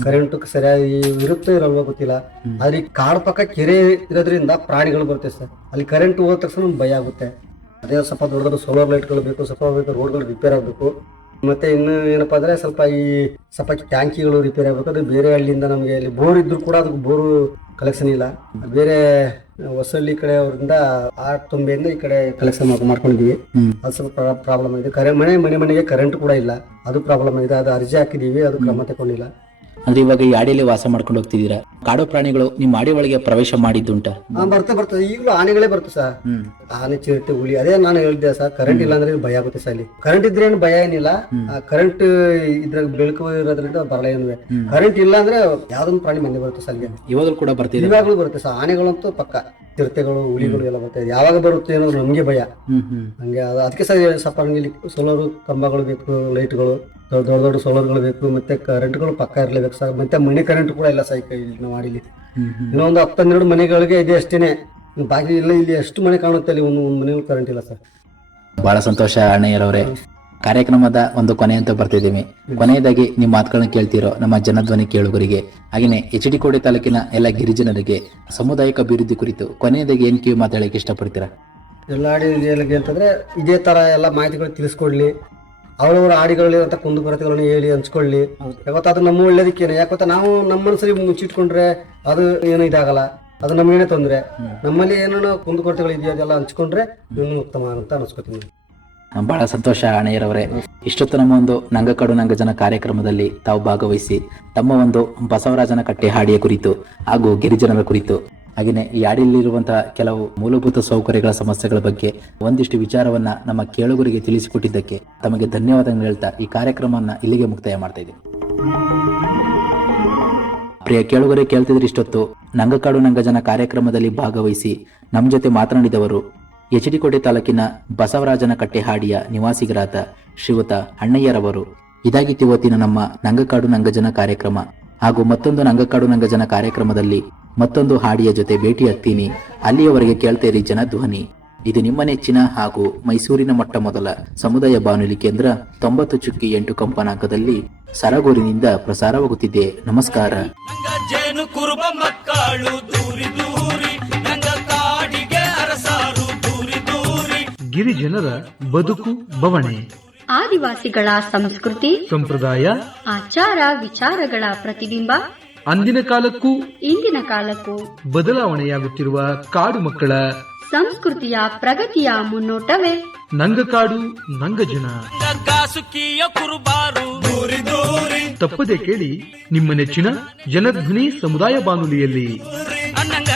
ಕರೆಂಟ್ ಸರಿಯಾಗಿ ಇರುತ್ತೋ ಇರಲ್ವೋ ಗೊತ್ತಿಲ್ಲ. ಆದ್ರೆ ಈ ಕಾಡು ಪಕ್ಕ ಕೆರೆ ಇರೋದ್ರಿಂದ ಪ್ರಾಣಿಗಳು ಬರುತ್ತೆ ಸರ್. ಅಲ್ಲಿ ಕರೆಂಟ್ ಹೋದ ತಕ್ಷಣ ನಮ್ಗೆ ಭಯ ಆಗುತ್ತೆ. ಅದೇ ಸ್ವಲ್ಪ ದೊಡ್ಡ ದೊಡ್ಡ ಸೋಲಾರ್ ಲೈಟ್ಗಳು ಬೇಕು, ಸ್ವಲ್ಪ ರೋಡ್ಗಳು ರಿಪೇರ್ ಆಗಬೇಕು. ಮತ್ತೆ ಇನ್ನು ಏನಪ್ಪಾ ಅಂದ್ರೆ ಸ್ವಲ್ಪ ಟ್ಯಾಂಕಿಗಳು ರಿಪೇರ್ ಆಗಬೇಕು. ಅದು ಬೇರೆ ಹಳ್ಳಿಯಿಂದ ನಮಗೆ ಇಲ್ಲಿ ಬೋರ್ ಇದ್ರು ಕೂಡ ಅದಕ್ಕೆ ಬೋರು ಕಲೆಕ್ಷನ್ ಇಲ್ಲ. ಬೇರೆ ಹೊಸಳ್ಳಿ ಕಡೆ ಅವರಿಂದ ತುಂಬೆಯಿಂದ ಈ ಕಡೆ ಕಲೆಕ್ಷನ್ ಮಾಡ್ಕೊಂಡಿದೀವಿ. ಅದು ಸ್ವಲ್ಪ ಪ್ರಾಬ್ಲಮ್ ಇದೆ. ಮನೆಗೆ ಕರೆಂಟ್ ಕೂಡ ಇಲ್ಲ, ಅದು ಪ್ರಾಬ್ಲಮ್ ಇದೆ. ಅದು ಅರ್ಜಿ ಹಾಕಿದೀವಿ, ಅದು ಕ್ರಮ ತಗೊಂಡಿಲ್ಲ. ಅಂದ್ರೆ ಇವಾಗ ಈ ಆಡಿಯಲ್ಲಿ ವಾಸ ಮಾಡ್ಕೊಂಡು ಹೋಗ್ತಿದ್ದೀರಾ, ಕಾಡು ಪ್ರಾಣಿಗಳು ನಿಮ್ಮ ಆಡಿ ಒಳಗೆ ಪ್ರವೇಶ ಮಾಡಿದ್ದುಂಟ? ಬರ್ತದೆ ಈಗಲೂ ಆನೆಗಳೇ ಬರ್ತದೆ ಸರ್. ಆನೆ, ಚಿರತೆ, ಹುಲಿ. ಅದೇ ನಾನು ಹೇಳಿದ್ದೆ ಸರ್, ಕರೆಂಟ್ ಇಲ್ಲ ಅಂದ್ರೆ ಭಯ ಆಗುತ್ತೆ ಸರ್. ಇಲ್ಲಿ ಕರೆಂಟ್ ಇದ್ರೆ ಏನು ಭಯ ಏನಿಲ್ಲ. ಕರೆಂಟ್ ಇದ್ರಾಗ ಬೆಳಕು ಇರೋದ್ರಿಂದ ಬರಲ್ಲ ಏನಿದೆ. ಕರೆಂಟ್ ಇಲ್ಲ ಅಂದ್ರೆ ಯಾವ್ದೊಂದು ಪ್ರಾಣಿ ಮನೆ ಬರುತ್ತೆ ಸರ್. ಇವಾಗಲೂ ಕೂಡ ಬರ್ತಿದೆ, ಇವಾಗಲೂ ಬರುತ್ತೆ ಸರ್. ಆನೆಗಳಂತೂ ಪಕ್ಕ, ಚಿರತೆಗಳು, ಹುಲಿಗಳು ಎಲ್ಲ ಬರ್ತದೆ. ಯಾವಾಗ ಬರುತ್ತೆ ಏನೋ ನಮ್ಗೆ ಭಯ. ಹಂಗೆ ಅದಕ್ಕೆ ಸರ್ ಸ್ವಲ್ಪ ಇಲ್ಲಿ ಸೋಲಾರ್ ಕಂಬಗಳು ಬೇಕು, ಲೈಟ್ಗಳು, ದೊಡ್ಡ ದೊಡ್ಡ ಸೋಲಾರ್ಗಳು ಬೇಕು. ಮತ್ತೆ ಕರೆಂಟ್ಗಳು ಪಕ್ಕ ಇರ್ಲೇಬೇಕು ಸರ್. ಮತ್ತೆ ಮನೆ ಕರೆಂಟ್ ಕೂಡ ಇಲ್ಲ ಸರ್ ನಾವು ಮಾಡಿಲಿ. ಇನ್ನೊಂದು 10-12 ಮನೆಗಳಿಗೆ ಇದೆ ಅಷ್ಟೇನೆ, ಬಾಕಿ ಇಲ್ಲ. ಇಲ್ಲಿ ಎಷ್ಟು ಮನೆ ಕಾಣುತ್ತೆ, ಅಲ್ಲಿ ಒಂದು ಮನೆಗೂ ಕರೆಂಟ್ ಇಲ್ಲ ಸರ್. ಬಹಳ ಸಂತೋಷ ಅಣ್ಣಯ್ಯರವರೇ. ಕಾರ್ಯಕ್ರಮದ ಒಂದು ಕೊನೆ ಅಂತ ಬರ್ತಿದ್ದೀವಿ. ಕೊನೆಯದಾಗಿ ನಿಮ್ಮ ಮಾತುಗಳನ್ನ ಕೇಳ್ತಿರೋ ನಮ್ಮ ಜನಧ್ವನಿ ಕೇಳುಗರಿಗೆ, ಹಾಗೆಯೇ HD ಕೋಟೆ ತಾಲೂಕಿನ ಎಲ್ಲ ಗಿರಿಜನರಿಗೆ ಸಾಮುದಾಯಿಕ ಅಭಿವೃದ್ಧಿ ಕುರಿತು ಕೊನೆಯದಾಗಿ ಏನ್ ಕಿವಿ ಮಾತಾಡಲಿಕ್ಕೆ ಇಷ್ಟಪಡ್ತೀರಾ? ಎಲ್ಲ ಆಡಿಗಳಿಗೆ ಅಂತಂದ್ರೆ ಇದೇ ತರ ಎಲ್ಲ ಮಾಹಿತಿಗಳು ತಿಳಿಸ್ಕೊಡ್ಲಿ. ಅವರವರ ಆಡಿಗಳಿರಂತ ಕುಂದುಕೊರತೆಗಳನ್ನು ಹೇಳಿ ಹಂಚ್ಕೊಳ್ಳಿ. ಯಾವತ್ತ ಅದು ನಮ್ಮ ಒಳ್ಳೇದಕ್ಕೇನೆ. ಯಾಕಂತ ನಾವು ನಮ್ಮ ಮನಸ್ಸಲ್ಲಿ ಮುಚ್ಚಿಟ್ಕೊಂಡ್ರೆ ಅದು ಏನು ಇದಾಗಲ್ಲ, ಅದು ನಮಗೇನೆ ತೊಂದರೆ. ನಮ್ಮಲ್ಲಿ ಏನೋ ಕುಂದುಕೊರತೆಗಳು ಇದೆಯೋ ಅದೆಲ್ಲ ಹಂಚ್ಕೊಂಡ್ರೆ ಇನ್ನೂ ಉತ್ತಮ ಅಂತ ಅನ್ಸ್ಕೊತೀನಿ. ಬಹಳ ಸಂತೋಷ ಅಣ್ಣಯ್ಯರವರೇ. ಇಷ್ಟೊತ್ತು ನಮ್ಮ ಒಂದು ನಂಗಕಾಡು ನಂಗಜನ ಕಾರ್ಯಕ್ರಮದಲ್ಲಿ ತಾವು ಭಾಗವಹಿಸಿ ತಮ್ಮ ಒಂದು ಬಸವರಾಜನ ಕಟ್ಟೆ ಹಾಡಿಯ ಕುರಿತು ಹಾಗೂ ಗಿರಿಜನರ ಕುರಿತು, ಹಾಗೆಯೇ ಈ ಹಾಡಿಯಲ್ಲಿರುವಂತಹ ಕೆಲವು ಮೂಲಭೂತ ಸೌಕರ್ಯಗಳ ಸಮಸ್ಯೆಗಳ ಬಗ್ಗೆ ಒಂದಿಷ್ಟು ವಿಚಾರವನ್ನ ನಮ್ಮ ಕೇಳುಗರಿಗೆ ತಿಳಿಸಿಕೊಟ್ಟಿದ್ದಕ್ಕೆ ತಮಗೆ ಧನ್ಯವಾದಗಳು ಹೇಳ್ತಾ ಈ ಕಾರ್ಯಕ್ರಮವನ್ನ ಇಲ್ಲಿಗೆ ಮುಕ್ತಾಯ ಮಾಡ್ತಾ ಇದ್ದೀನಿ. ಪ್ರಿಯ ಕೇಳುಗರೆ, ಕೇಳ್ತಿದ್ರೆ ಇಷ್ಟೊತ್ತು ನಂಗಕಾಡು ನಂಗಜನ ಕಾರ್ಯಕ್ರಮದಲ್ಲಿ ಭಾಗವಹಿಸಿ ನಮ್ಮ ಜೊತೆ ಮಾತನಾಡಿದವರು HD ಕೋಟೆ ತಾಲೂಕಿನ ಬಸವರಾಜನ ಕಟ್ಟೆ ಹಾಡಿಯ ನಿವಾಸಿಗರಾದ ಶ್ರೀಯುತ ಅಣ್ಣಯ್ಯರವರು. ಇದಾಗಿತ್ತು ಇವತ್ತಿನ ನಮ್ಮ ನಂಗಕಾಡು ನಂಗಜನ ಕಾರ್ಯಕ್ರಮ. ಹಾಗೂ ಮತ್ತೊಂದು ನಂಗಕಾಡು ನಂಗಜನ ಕಾರ್ಯಕ್ರಮದಲ್ಲಿ ಮತ್ತೊಂದು ಹಾಡಿಯ ಜೊತೆ ಭೇಟಿಯಾಗ್ತೀನಿ. ಅಲ್ಲಿಯವರೆಗೆ ಕೇಳ್ತಾ ಇರಿ ಜನಧ್ವನಿ. ಇದು ನಿಮ್ಮ ನೆಚ್ಚಿನ ಹಾಗೂ ಮೈಸೂರಿನ ಮೊಟ್ಟ ಮೊದಲ ಸಮುದಾಯ ಬಾನುಲಿ ಕೇಂದ್ರ 90.8 ಕಂಪನಾಂಕದಲ್ಲಿ ಸರಗೂರಿನಿಂದ ಪ್ರಸಾರವಾಗುತ್ತಿದೆ. ನಮಸ್ಕಾರ. ನಂಗ ಜೇನು ಕುರುಬ ಮಕ್ಕಳು ದೂರಿ ದೂರಿ, ನಂಗ ಕಾಡಿಗೆ ಅರಸಾರು ದೂರಿ ದೂರಿ. ಗಿರಿಜನರ ಬದುಕು ಬವಣೆ, ಆದಿವಾಸಿಗಳ ಸಂಸ್ಕೃತಿ ಸಂಪ್ರದಾಯ, ಆಚಾರ ವಿಚಾರಗಳ ಪ್ರತಿಬಿಂಬ. ಅಂದಿನ ಕಾಲಕ್ಕೂ ಇಂದಿನ ಕಾಲಕ್ಕೂ ಬದಲಾವಣೆಯಾಗುತ್ತಿರುವ ಕಾಡು ಮಕ್ಕಳ ಸಂಸ್ಕೃತಿಯ ಪ್ರಗತಿಯ ಮುನ್ನೋಟವೇ ನಂಗಕಾಡು ನಂಗಜನ. ಕಾಸುಕಿಯ ಕುರುಬಾರು ದೂರಿ ದೂರಿ. ತಪ್ಪದೆ ಕೇಳಿ ನಿಮ್ಮ ನೆಚ್ಚಿನ ಜನಧ್ವನಿ ಸಮುದಾಯ ಬಾನುಲಿಯಲ್ಲಿ. ಅನ್ನಂಗ